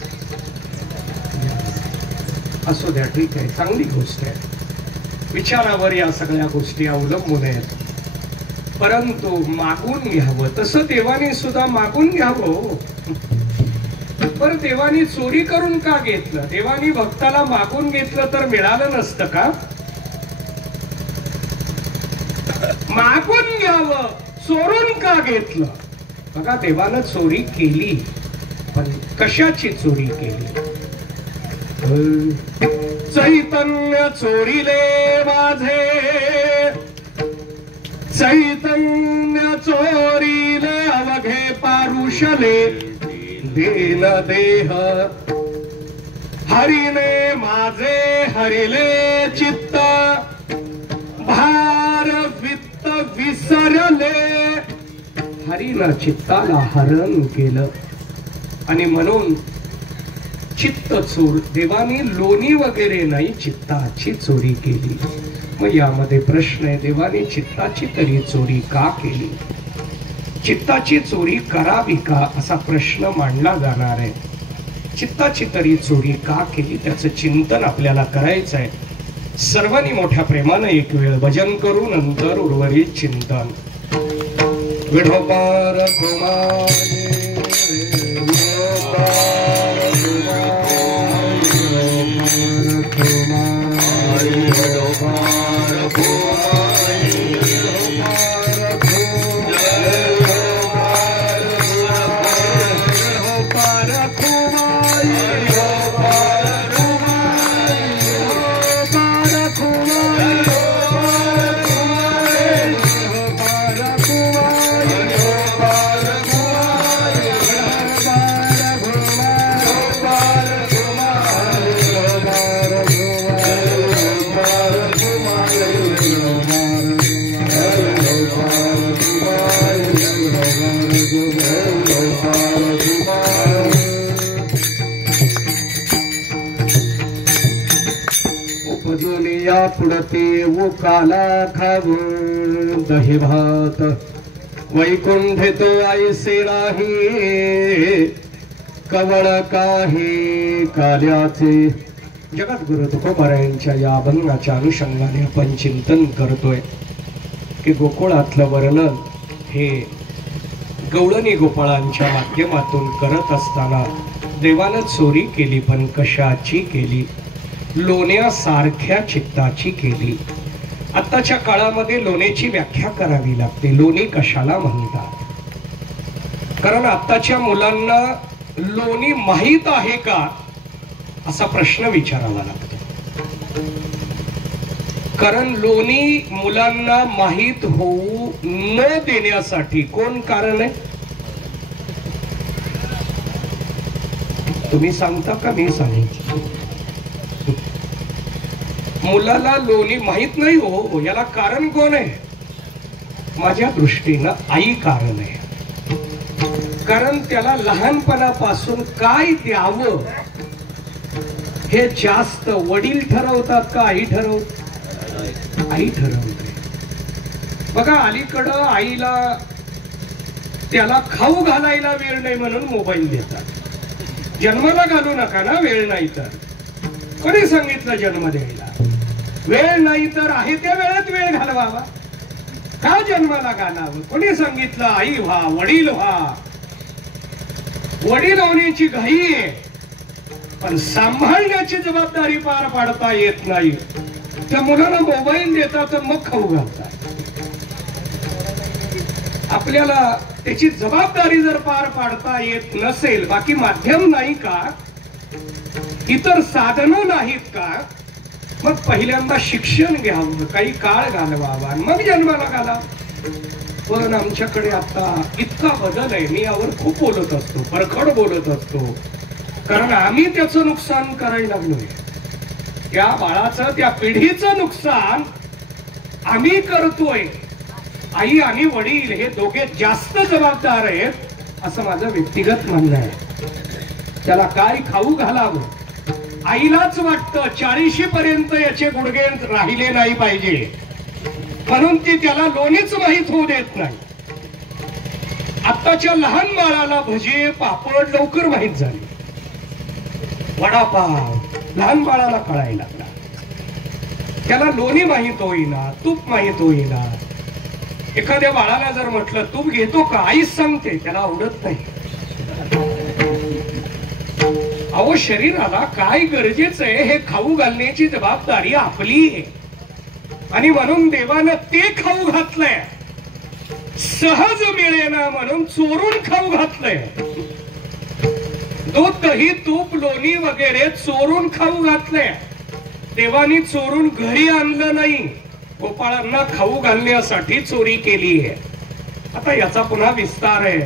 असू द्या, ठीक आहे, चांगली गोष्ट आहे. विचारावर या सगळ्या गोष्टी अवलंबून आहेत. परंतु मागून घ्यावं, तसं देवाने सुद्धा मागून घ्यावं. पण देवानी चोरी करून का घेतलं? देवानी भक्ताला मागून घेतलं तर मिळालं नसतं का? मागून घ्यावं, चोरून का घेतलं? बघा, देवानं चोरी केली, पण कशाची चोरी केली? चैतन्य चोरीले माझे, चैतन्य चोरीले अवघे पारुषले दीन देह. हरिने माझे हरिले चित्त, भार वित्त विसरले. हरिनं चित्ताला हरण केलं आणि म्हणून चित्त चोर. देवानी लोणी वगैरे नाही, चित्ताची चोरी केली. मग यामध्ये प्रश्न आहे, देवानी चित्ताची तरी चोरी का केली? चित्ताची चोरी करावी का असा प्रश्न मांडला जाणार आहे. चित्ताची तरी चोरी का केली त्याचं चिंतन आपल्याला करायचं आहे. सर्वांनी मोठ्या प्रेमानं एक वेळ भजन करू, नंतर उर्वरित चिंतन. विठोबार कुमारी पुढते वो काला खाऊन दही भात, वैकुंठे तो ऐसे राही कवळ काही काल्याचे. जगद्गुरु तुकोबारायांच्या या अभंगाच्या अनुषंगाने आपण चिंतन करतोय की गोकुळातलं वर्णन हे गवळणी गोपाळांच्या माध्यमातून करत असताना देवानं चोरी केली, पण कशाची केली? लोण्यासारख्या चित्ताची केली. आताच्या काळामध्ये लोण्याची व्याख्या करावी लागते. लोणी कशाला म्हणतात? कारण आताच्या मुलांना लोणी माहीत आहे का असा प्रश्न विचारावा लागतो. कारण लोणी मुलांना माहीत होऊ न देण्यासाठी कोण कारण आहे? तुम्ही सांगता का मी सांगू? मुलाला लोणी माहित नाही हो, याला कारण कोण आहे? माझ्या दृष्टीनं आई कारण आहे. कारण त्याला लहानपणापासून काय द्यावं हे जास्त वडील ठरवतात का आई ठरवतात? आई ठरवते. बघा अलीकडं आईला त्याला खाऊ घालायला वेळ नाही म्हणून मोबाईल देतात. जन्माला घालू नका ना वेळ नाही तर. कोणी सांगितलं जन्म द्यायला? वेळ नाही तर आहे त्या वेळेत वेळ घालवावा. का जन्माला घालावं? कोणी सांगितलं? आई व्हा, वडील व्हा. वडील होण्याची घाई आहे, पण सांभाळण्याची जबाबदारी पार पाडता येत नाही. त्या मुलाला मोबाईल देतात तर मग खाऊ घालतात. आपल्याला त्याची जबाबदारी जर पार पाडता येत नसेल, बाकी माध्यम नाही का, इतर साधनं नाहीत का, मग पहिल्यांदा शिक्षण घ्यावं, काही काळ घालवावा, मग जन्माला घाला. पण आमच्याकडे आता इतका बदल आहे. मी यावर खूप बोलत असतो, परखड बोलत असतो, कारण आम्ही त्याचं नुकसान करायला लागलोय. त्या बाळाचं, त्या पिढीचं नुकसान आम्ही करतोय. आई आणि वडील हे दोघे जास्त जबाबदार आहेत असं माझं व्यक्तिगत म्हणणं आहे. त्याला काय खाऊ घालावं आईलाच वाटतं. 40 पर्यंत याचे गुडघे राहिले नाही पाहिजे म्हणून ती त्याला लोणीच माहीत होऊ देत नाही. आत्ताच्या लहान बाळाला भजे पापड लवकर माहीत झाले. वडापाव लहान बाळाला कळायला लागला. त्याला लोणी माहीत होईना, तूप माहीत होईना. एखाद्या बाळाला जर म्हटलं तूप घेतो का, आईच सांगते त्याला आवडत नाही. अहो शरीराला काय गरजेचं आहे हे खाऊ घालण्याची जबाबदारी आपली आहे. आणि म्हणून देवानं ते खाऊ घातलंय. सहज मिळेना म्हणून चोरून खाऊ घातलंय. दूध, दही, तूप, लोणी वगैरे चोरून खाऊ घातलंय. देवानी चोरून घरी आणलं नाही, गोपाळांना खाऊ घालण्यासाठी चोरी केली आहे. आता याचा पुन्हा विस्तार आहे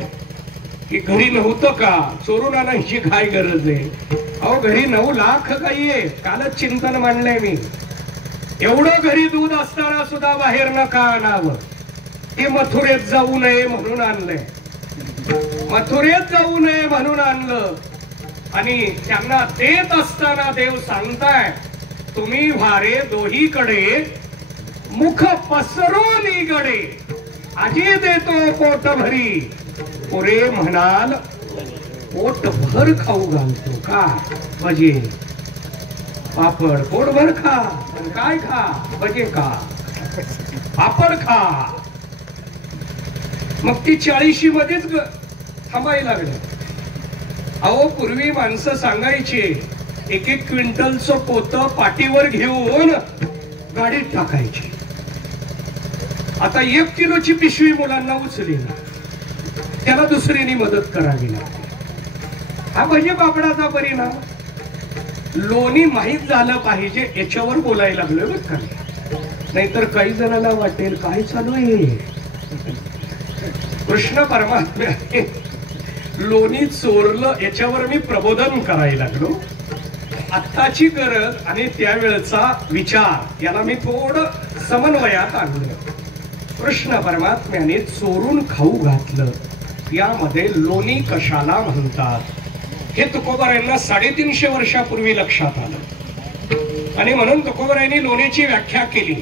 की घरी नव्हतं का, चोरून आणायची काय गरज आहे? अहो घरी 9 लाख गायी आहे. कालच चिंतन मांडलंय मी. एवढं घरी दूध असताना सुद्धा बाहेर नका आणावं. हे मथुरेत जाऊ नये म्हणून आणलंय. मथुरेत जाऊ नये म्हणून आणलं. आणि त्यांना देत असताना देव सांगताय, तुम्ही भारे दोहीकडे मुख पसरून निगडे, आजी देतो पोट भरी, पुरे म्हणाल पोट भर खाऊ घालतो का? भजे पापड पोटभर खा. काय खा? भजे खा, पापड खा. मग ती 40 मध्येच थांबायला लागलं. अहो पूर्वी माणसं सांगायची 1-1 क्विंटलचं पोतं पाठीवर घेऊन गाडीत टाकायची. आता 1 किलोची पिशवी मुलांना उचली ना, त्याला दुसरीने मदत करावी लागते. हा भजे पापडाचा परिणाम. लोणी माहीत झालं पाहिजे याच्यावर बोलायला लागलोय बरं का. नाहीतर काही जणांना वाटेल काय चालू आहे. कृष्ण परमात्म्याने लोणी चोरलं याच्यावर मी प्रबोधन करायला लागलो. आत्ताची गरज आणि त्यावेळचा विचार याला मी थोडं समन्वयात आणलं. कृष्ण परमात्म्याने चोरून खाऊ घातलं. यामध्ये लोणी कशाला म्हणतात हे तुकोबारायांना 350 वर्षापूर्वी लक्षात आलं. आणि म्हणून तुकोबारायांनी लोणीची व्याख्या केली.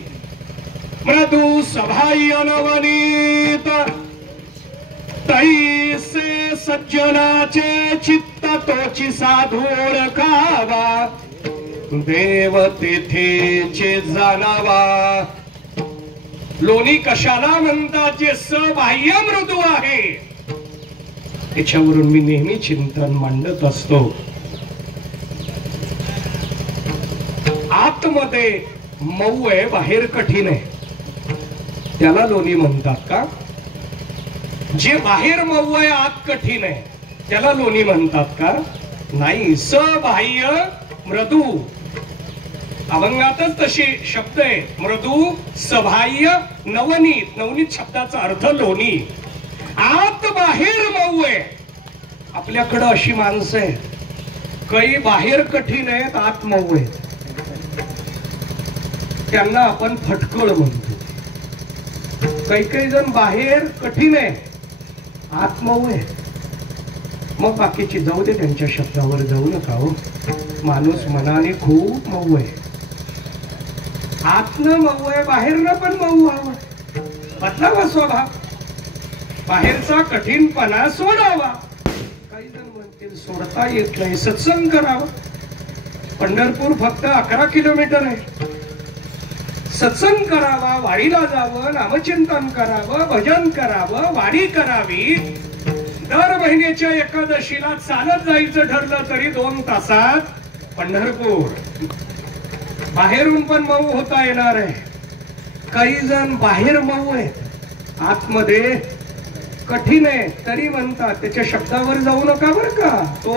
मृदू सभाय नवनीत तैसे सज्जनाचे चित्त तोची साधू ओळखावा, देव तेथेचे जाणावा. लोणी कशाला म्हणतात? जे सबाह्य मृदू आहे. याच्यावरून मी नेहमी चिंतन मांडत असतो. आतमध्ये मऊ आहे, बाहेर कठीण आहे, त्याला लोणी म्हणतात का? जे बाहेर मऊ आहे आत कठीण आहे त्याला लोणी म्हणतात का? नाही. सबाह्य मृदू, अभंगातच तसे शब्द आहे. मृदू, सबाह्य, नवनीत. नवनीत शब्दाचा अर्थ लोणी. आत बाहेर मऊ आहे. आपल्याकडं अशी माणसं आहेत, काही बाहेर कठीण आहेत, आत मऊ आहेत. त्यांना आपण फटकळ म्हणतो. काही जण बाहेर कठीण आहे, आत मऊ आहे. मग बाकीची जाऊ दे, त्यांच्या शब्दावर जाऊ नका हो. माणूस मनाने खूप मऊ आहे, आतनं मऊ आहे, बाहेरनं पण मऊ व्हावं, बदलावा स्वभाव, बाहेरचा कठीणपणा सोडावा. काही जण म्हणतील सोडता येत नाही, सत्संग करावा. पंढरपूर फक्त 11 किलोमीटर आहे. सत्संग करावा, वारीला जावं, नामचिंतन करावं, भजन करावं, वारी करावी. दर महिन्याच्या एकादशीला चालत जायचं ठरलं तरी 2 तासात पंढरपूर. बाहेरून पण मऊ होता येणार आहे. काही जण बाहेर मऊ आहे, आतमध्ये कठीण आहे, तरी म्हणतात त्याच्या शब्दावर जाऊ नका बर का. तो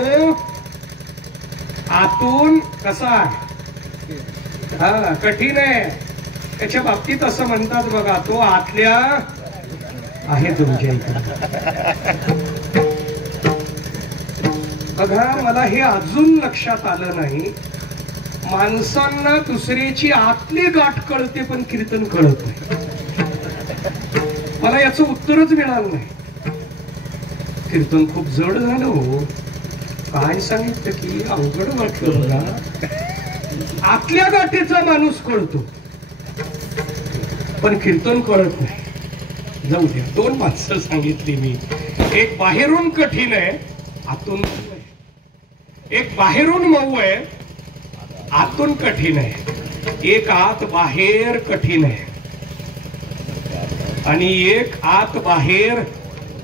आतून कसा आहे, हा कठीण आहे, त्याच्या बाबतीत असं म्हणतात बघा, तो आतल्या आहे तुमच्या इकडे. बघा मला हे अजून लक्षात आलं नाही, माणसांना दुसऱ्याची आतली गाठ कळते पण कीर्तन कळत नाही. मला याचं उत्तरच मिळालं नाही. कीर्तन खूप जड झालं हो. काय सांगितलं की अवघड वाटलं बघा. आतल्या गाठीचा माणूस कळतो पण कीर्तन कळत नाही. जाऊ द्या, 2 माणसं सांगितली मी. एक बाहेरून कठीण आहे, आतून मऊ आहे. एक बाहेरून मऊ आहे, आतून कठीण आहे. एक आत बाहेर कठीण आहे आणि एक आत बाहेर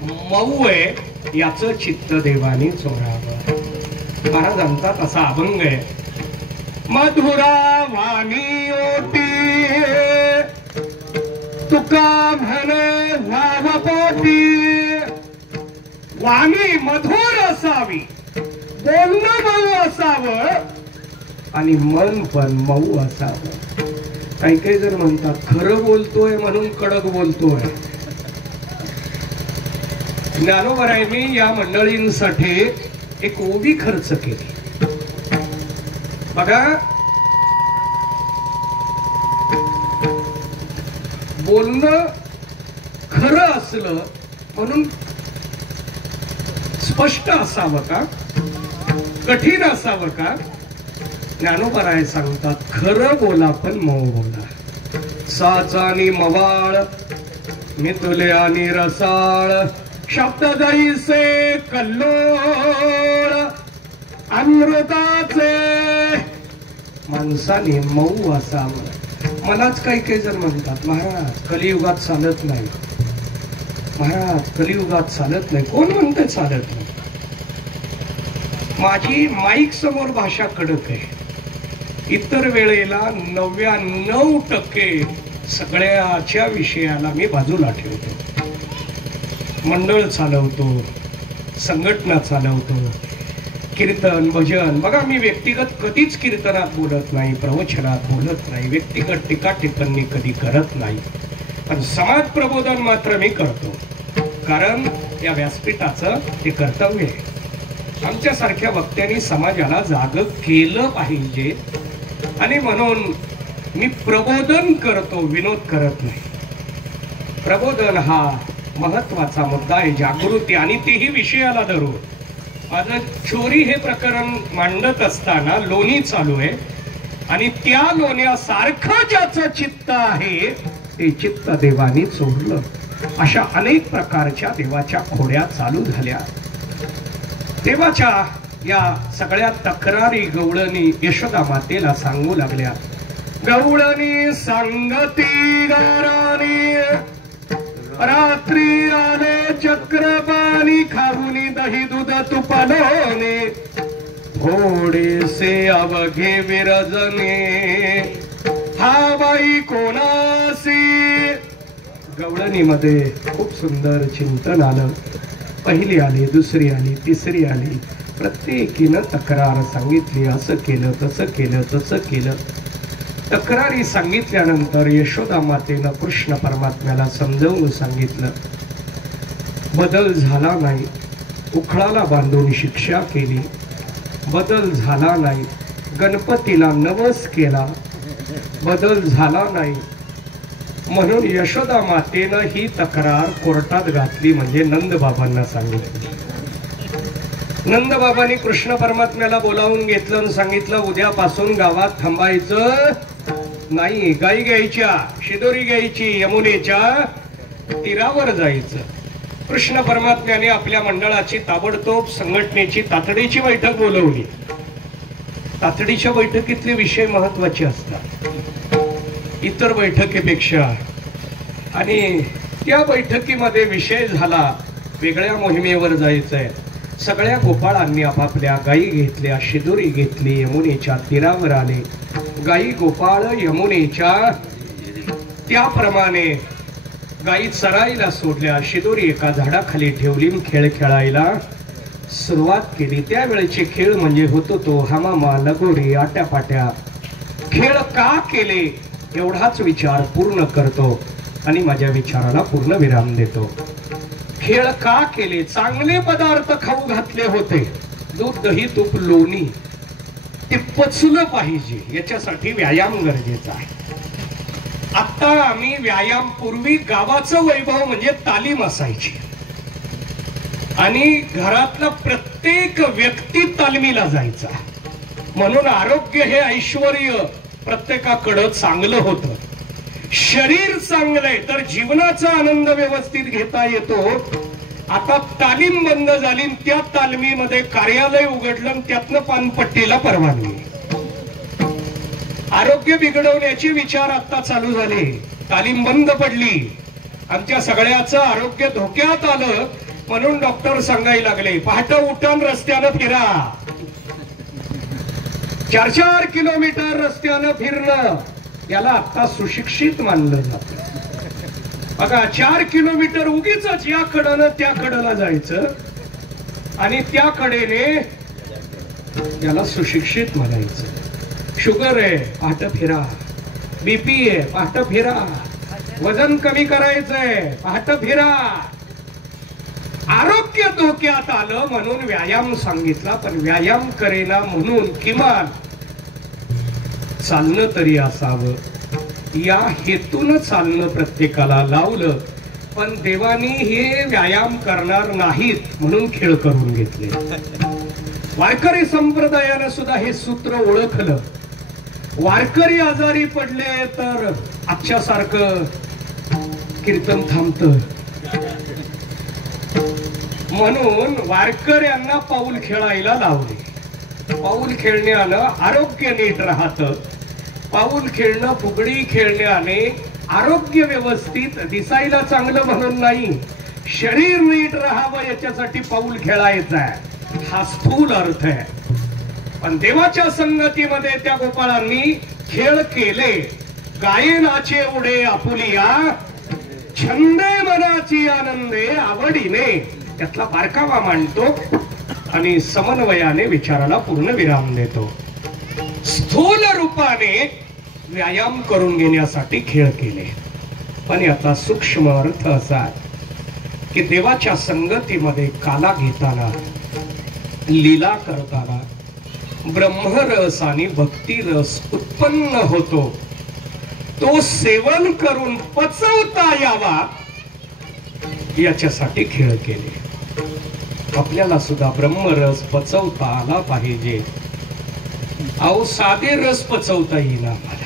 मऊ आहे. याचं चित्त देवानी चोरावं. महाराजांचा तसा अभंग आहे. मधुरा वाणी ओटी तुका म्हणे भावपोटी. वाणी मधुर असावी, बोलणं मऊ असावं आणि मन पण मऊ असावं. काही काही जण म्हणतात खरं बोलतोय म्हणून कडक बोलतोय. ज्ञानोबरायांनी या मंडळींसाठी एक ओवी खर्च केली बघा. बोलणं खरं असलं म्हणून स्पष्ट असावं का, कठीण असावं का. ज्ञानोबराय सांगतात खरं बोला पण मऊ बोला. साचानी मवाळ मितुले आणि रसाळ, शब्द जैसे कल्लोळ अमृताचे. माणसाने मऊ असावं. मलाच काही काही जण म्हणतात महाराज कलियुगात चालत नाही, महाराज कलियुगात चालत नाही. कोण म्हणतं चालत नाही? माझी माईक समोर भाषा कडक आहे. इतर वेळेला 99% सगळ्याच्या विषयाला मी बाजूला ठेवतो. मंडळ चालवतो, संघटना चालवतो, कीर्तन भजन. बघा मी व्यक्तिगत कधीच कीर्तनात बोलत नाही, प्रवचनात बोलत नाही, व्यक्तिगत टीका टिप्पणी कधी करत नाही. पण समाज प्रबोधन मात्र मी करतो, कारण या व्यासपीठाचं ते कर्तव्य आहे. आमच्यासारख्या वक्त्यांनी समाजाला जाग केलं पाहिजे आणि म्हणून मी प्रबोधन करतो, विनोद करत नाही. प्रबोधन हा महत्वाचा मुद्दा आहे, जागृती, आणि तेही विषयाला धरून. माझं चोरी हे प्रकरण मांडत असताना लोणी चालू आहे आणि त्या लोण्यासारखं ज्याचं चित्त आहे ते चित्त देवानी चोरलं. अशा अनेक प्रकारच्या देवाच्या खोड्या चालू झाल्या. देवाच्या या सगळ्या तक्रारी गवळणी यशोदा मातेला सांगू लागल्या. गवळणी सांगती गारानी, रात्री आले चक्रपाणी, खाऊनी दही दूध तुपालोने, घोडे से अवघे विरजने, हा बाई कोणासी. गवळणीमध्ये खूप सुंदर चिंतन आलं. पहिली आली, दुसरी आली, तिसरी आली. प्रत्येकीनं तक्रार सांगितली. असं केलं, तसं केलं, तसं केलं. तक्रारी सांगितल्यानंतर यशोदा मातेनं कृष्ण परमात्म्याला समजावून सांगितलं. बदल झाला नाही. उखळाला बांधून शिक्षा केली, बदल झाला नाही. गणपतीला नवस केला, बदल झाला नाही. म्हणून यशोदा मातेनं ही तक्रार कोर्टात घातली, म्हणजे नंदबाबांना सांगितली. नंदबाबांनी कृष्ण परमात्म्याला बोलावून घेतलं आणि सांगितलं उद्यापासून गावात थांबायचं नाही, गाई घ्यायच्या, शिदोरी घ्यायची, यमुनेच्या तीरावर जायचं. कृष्ण परमात्म्याने आपल्या मंडळाची ताबडतोब संघटनेची तातडीची बैठक बोलवली. तातडीच्या बैठकीतले विषय महत्वाचे असतात इतर बैठकीपेक्षा, आणि त्या बैठकीमध्ये विषय झाला वेगळ्या मोहिमेवर जायचंय. सगळ्या गोपाळांनी आपापल्या गायी घेतल्या, शिदोरी घेतली, यमुनेच्या तीरावर आले. गायी गोपाळ यमुनेच्या त्याप्रमाणे गायी चरायला सोडल्या, शिदोरी एका झाडाखाली ठेवली, खेळ खेळायला सुरुवात केली. त्यावेळेचे खेळ म्हणजे होतो तो हमामा, लगोरी, आट्यापाट्या. खेळ का केले एवढाच विचार पूर्ण करतो आणि माझ्या विचाराला पूर्ण विराम देतो. खेळ का केले? चांगले पदार्थ खाऊ घातले होते, दूध, दही, तूप, लोणी, ते पचलं पाहिजे, याच्यासाठी व्यायाम गरजेचा आहे. आता आम्ही व्यायाम, पूर्वी गावाचं वैभव म्हणजे तालीम असायची आणि घरातला प्रत्येक व्यक्ती तालमीला जायचा, म्हणून आरोग्य हे ऐश्वर्य प्रत्येकाकडं चांगलं होतं. शरीर चांगलंय तर जीवनाचा आनंद व्यवस्थित घेता येतो. आता तालीम बंद झाली, त्या तालमीमध्ये कार्यालय उघडलं, त्यातनं पानपट्टीला परवानगी. आरोग्य बिघडवण्याचे विचार आता चालू झाले, तालीम बंद पडली, आमच्या सगळ्याचं आरोग्य धोक्यात आलं, म्हणून डॉक्टर सांगायला लागले पहाटे उठून रस्त्यानं फिरा. 4-4 किलोमीटर रस्त्यानं फिरणं याला आता सुशिक्षित मानलं जातं. बघा, 4 किलोमीटर उगीच या कडेनं त्या कडेला जायचं आणि त्या कडेने याला सुशिक्षित म्हणायचं. शुगर आहे पहाटे फिरा, बीपी आहे पहाटे फिरा, वजन कमी करायचंय पहाटे फिरा. आरोग्य धोक्यात आलं म्हणून व्यायाम सांगितला, पण व्यायाम करेना म्हणून किमान चालणं तरी असावं या हेतून चालणं प्रत्येकाला लावलं. पण देवानी हे व्यायाम करणार नाहीत म्हणून खेळ करून घेतले. वारकरी संप्रदायानं सुद्धा हे सूत्र ओळखलं. वारकरी आजारी पडले तर आजच्या सारखं कीर्तन थांबतं, म्हणून वारकऱ्यांना पाऊल खेळायला लावले. पाऊल खेळण्यानं आरोग्य नीट राहतं. पाऊल खेळणं, फुगडी खेळण्याने आरोग्य व्यवस्थित, दिसायला चांगलं म्हणून नाही, शरीर नीट राहावं याच्यासाठी पाऊल खेळायचं आहे, हा स्थूल अर्थ आहे. पण देवाच्या संगतीमध्ये त्या गोपाळांनी खेळ केले. गायनाचे उडे आपुलिया, छंदे मनाची आनंदे आवडीने, त्यातला बारकावा मांडतो आणि समन्वयाने विचाराला पूर्ण विराम देतो. स्थूल रूपाने व्यायाम करून घेण्यासाठी खेळ केले, पण याचा सूक्ष्म अर्थ असा की देवाच्या संगतीमध्ये काला घेताना, लीला करताना ब्रह्मरस आणि भक्तिरस उत्पन्न होतो. तो सेवन करून पचवता यावा याच्यासाठी खेळ केले. आपल्याला सुद्धा ब्रह्मरस पचवता आला पाहिजे. अहो, साधे रस पचवता येईना मला.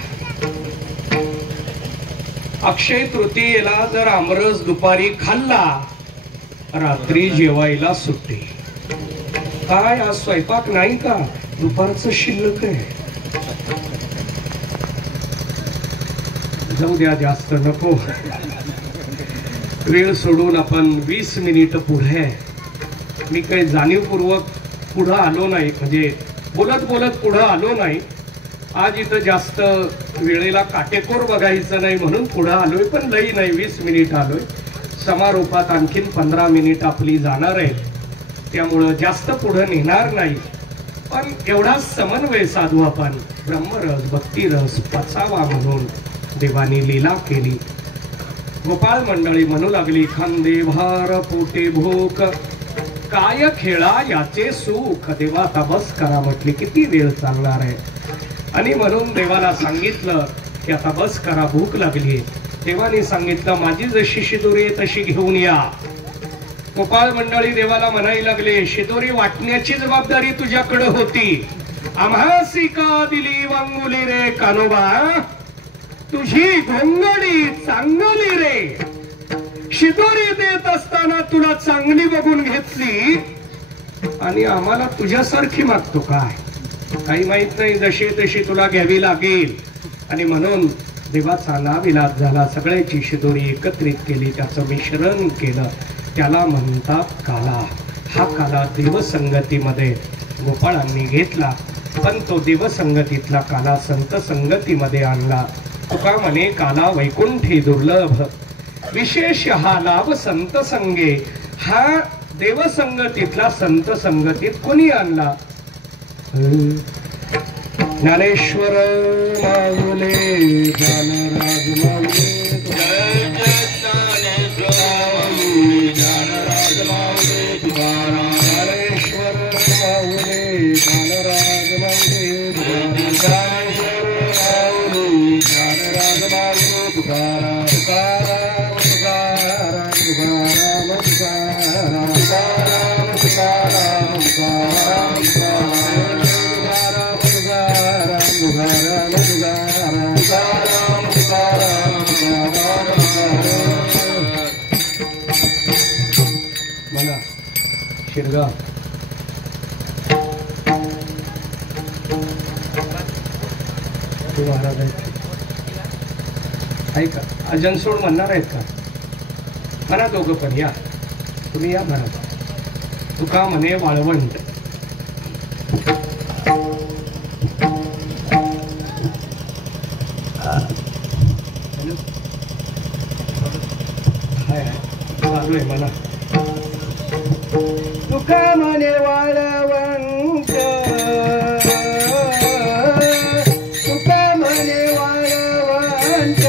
अक्षय तृतीयेला जर आमरस दुपारी खाल्ला, रात्री जेवायला सुट्टी. काय आज स्वयंपाक नाही का? दुपारचं शिल्लक आहे, जाऊ द्या, जास्त नको. वेळ सोडून आपण 20 मिनिट पुढे. मी काही जाणीवपूर्वक पुढं आलो नाही, म्हणजे बोलत बोलत पुढं आलो नाही. आज इथं जास्त वेळेला काटेकोर बघायचं नाही म्हणून पुढं आलोय, पण लई नाही, 20 मिनिट आलोय. समारोपात आणखीन 15 मिनिट आपली जाणार आहे, त्यामुळं जास्त पुढं नेणार नाही. पण एवढाच समन्वय साधू आपण. ब्रह्मरस, भक्तिरस पचावा म्हणून देवानी लीला केली. गोपाळ मंडळी म्हणू लागली, खांदे भार पोटे भूक, काय खेळा याचे सुख. देवा आता बस करा म्हटली, किती वेळ चालणार आहे. आणि म्हणून देवाला सांगितलं की आता बस करा, भूक लागली. देवाने सांगितलं माझी जशी शिदोरी आहे तशी घेऊन या. गोपाळ मंडळी देवाला म्हणायला लागले, शिदोरी वाटण्याची जबाबदारी तुझ्याकडे होती, आम्हासी का दिली वांगुली रे कानोबा, तुझी घोंगडी चांगली रे, शिदोरी देत असताना तुला चांगली बघून घेतली आणि आम्हाला तुझ्यासारखी मागतो काय? काही माहित नाही, जशी तशी तुला घ्यावी लागेल. आणि म्हणून देवाचा नाविलाज झाला, सगळ्याची शिदोरी एकत्रित केली, त्याचं मिश्रण केलं, त्याला म्हणतात काला. हा काला देवसंगतीमध्ये गोपाळांनी घेतला, पण तो देवसंगतीतला काला संत संगतीमध्ये आणला. तुका म्हणे काला वैकुंठी दुर्लभ, विशेष हा लाभ संत संगे. हा देवसंगतीतला संत संगतीत कोणी आणला? ज्ञानेश्वर माऊले ज्ञानराज माऊले, ज्ञानराज माऊले तुकाराम, ज्ञानेश्वर माऊले ज्ञानराज माऊले, ज्ञानेश्वर माऊले ज्ञानराज माऊले तुकाराम, तुकाराम तुकाराम तुकाराम तुकाराम तुकाराम तुकाराम म्हणा शिरगाव. तू महाराज आहे का? अजनसोड म्हणणार आहेत का? म्हणा दोघं पण या, तुम्ही या म्हणा. तुका म्हणे वाळवंट, चालू आहे मला. तुका म्हणे वाळवंट, तुका म्हणे वाळवंट,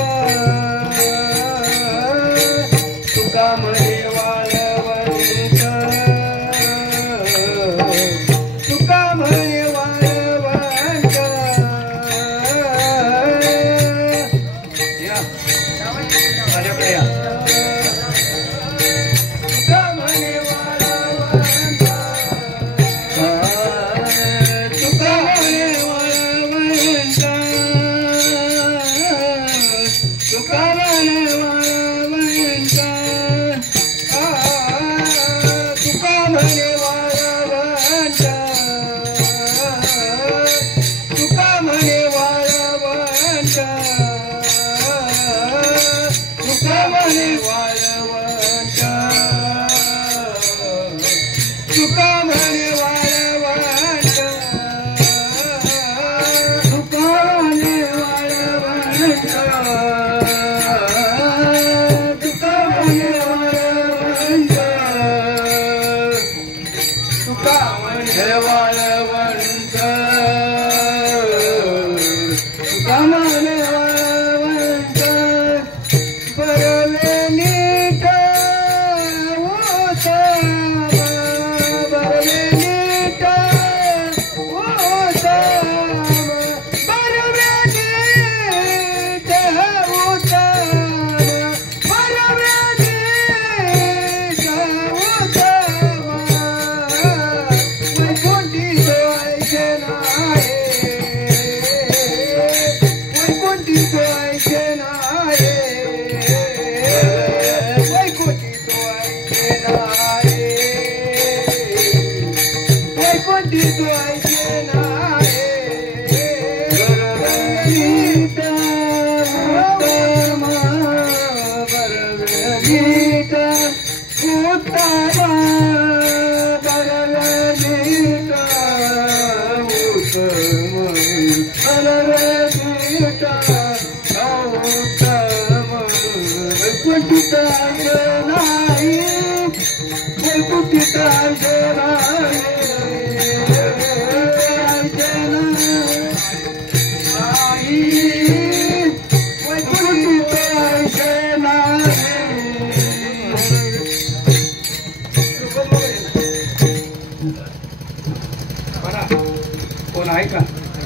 तुका म्हणे वाळवंट, तुका म्हणे वाळवंट. या माझ्याकडे या. कोण आहे का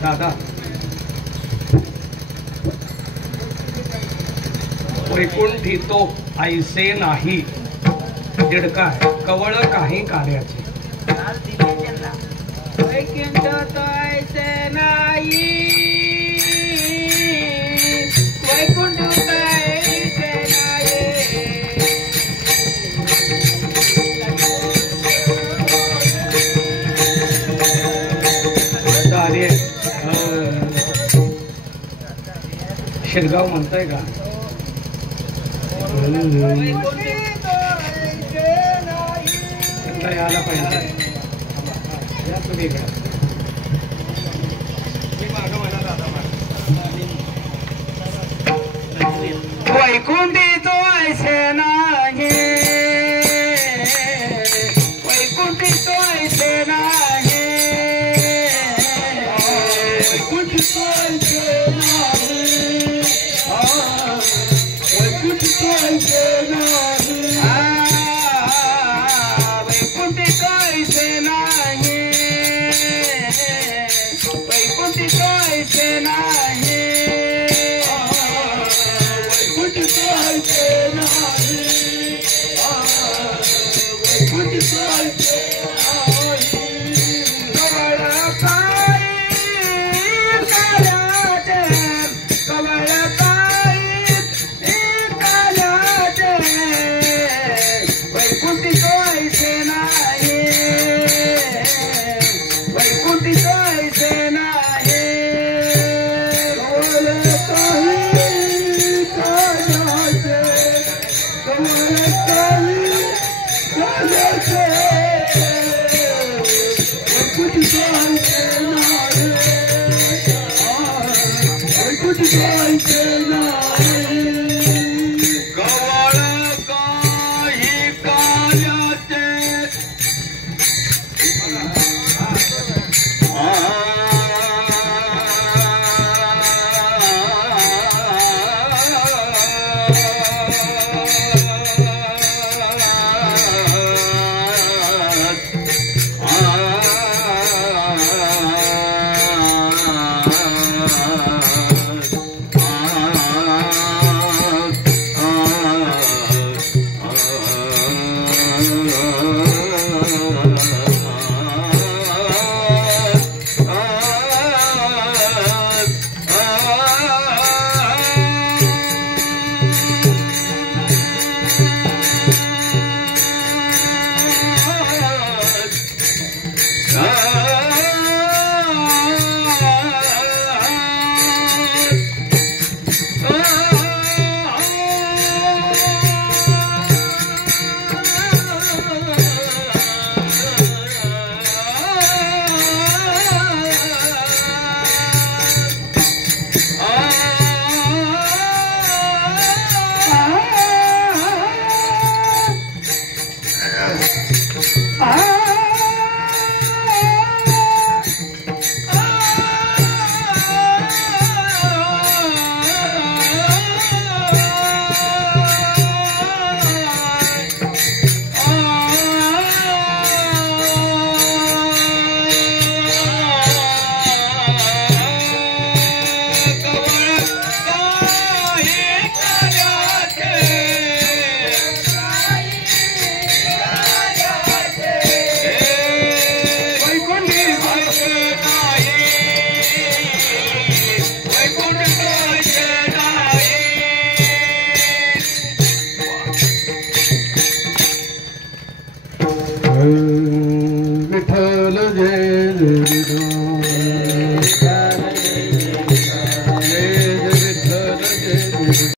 दादा? वैकुंठी तो ऐसे नाही, दिडका आहे. कवळ काही कार्याचे वैकुंठ तो ऐसे नाही वैकुंठ तो ऐसे नाही अरे शिरगाव म्हणताय का त्यांना यायला पाहिजे या तुम्ही इकडं वैकुंठी तो ऐसे नाही वैकुंठी तो ऐसे नाही वैकुंठी तो ऐसे नाही वैकुंठी तो ऐसे नाही वैकुंठी तो ऐसे नाही वैकुंठी तो ऐसे नाही वैकुंठी तो ऐसे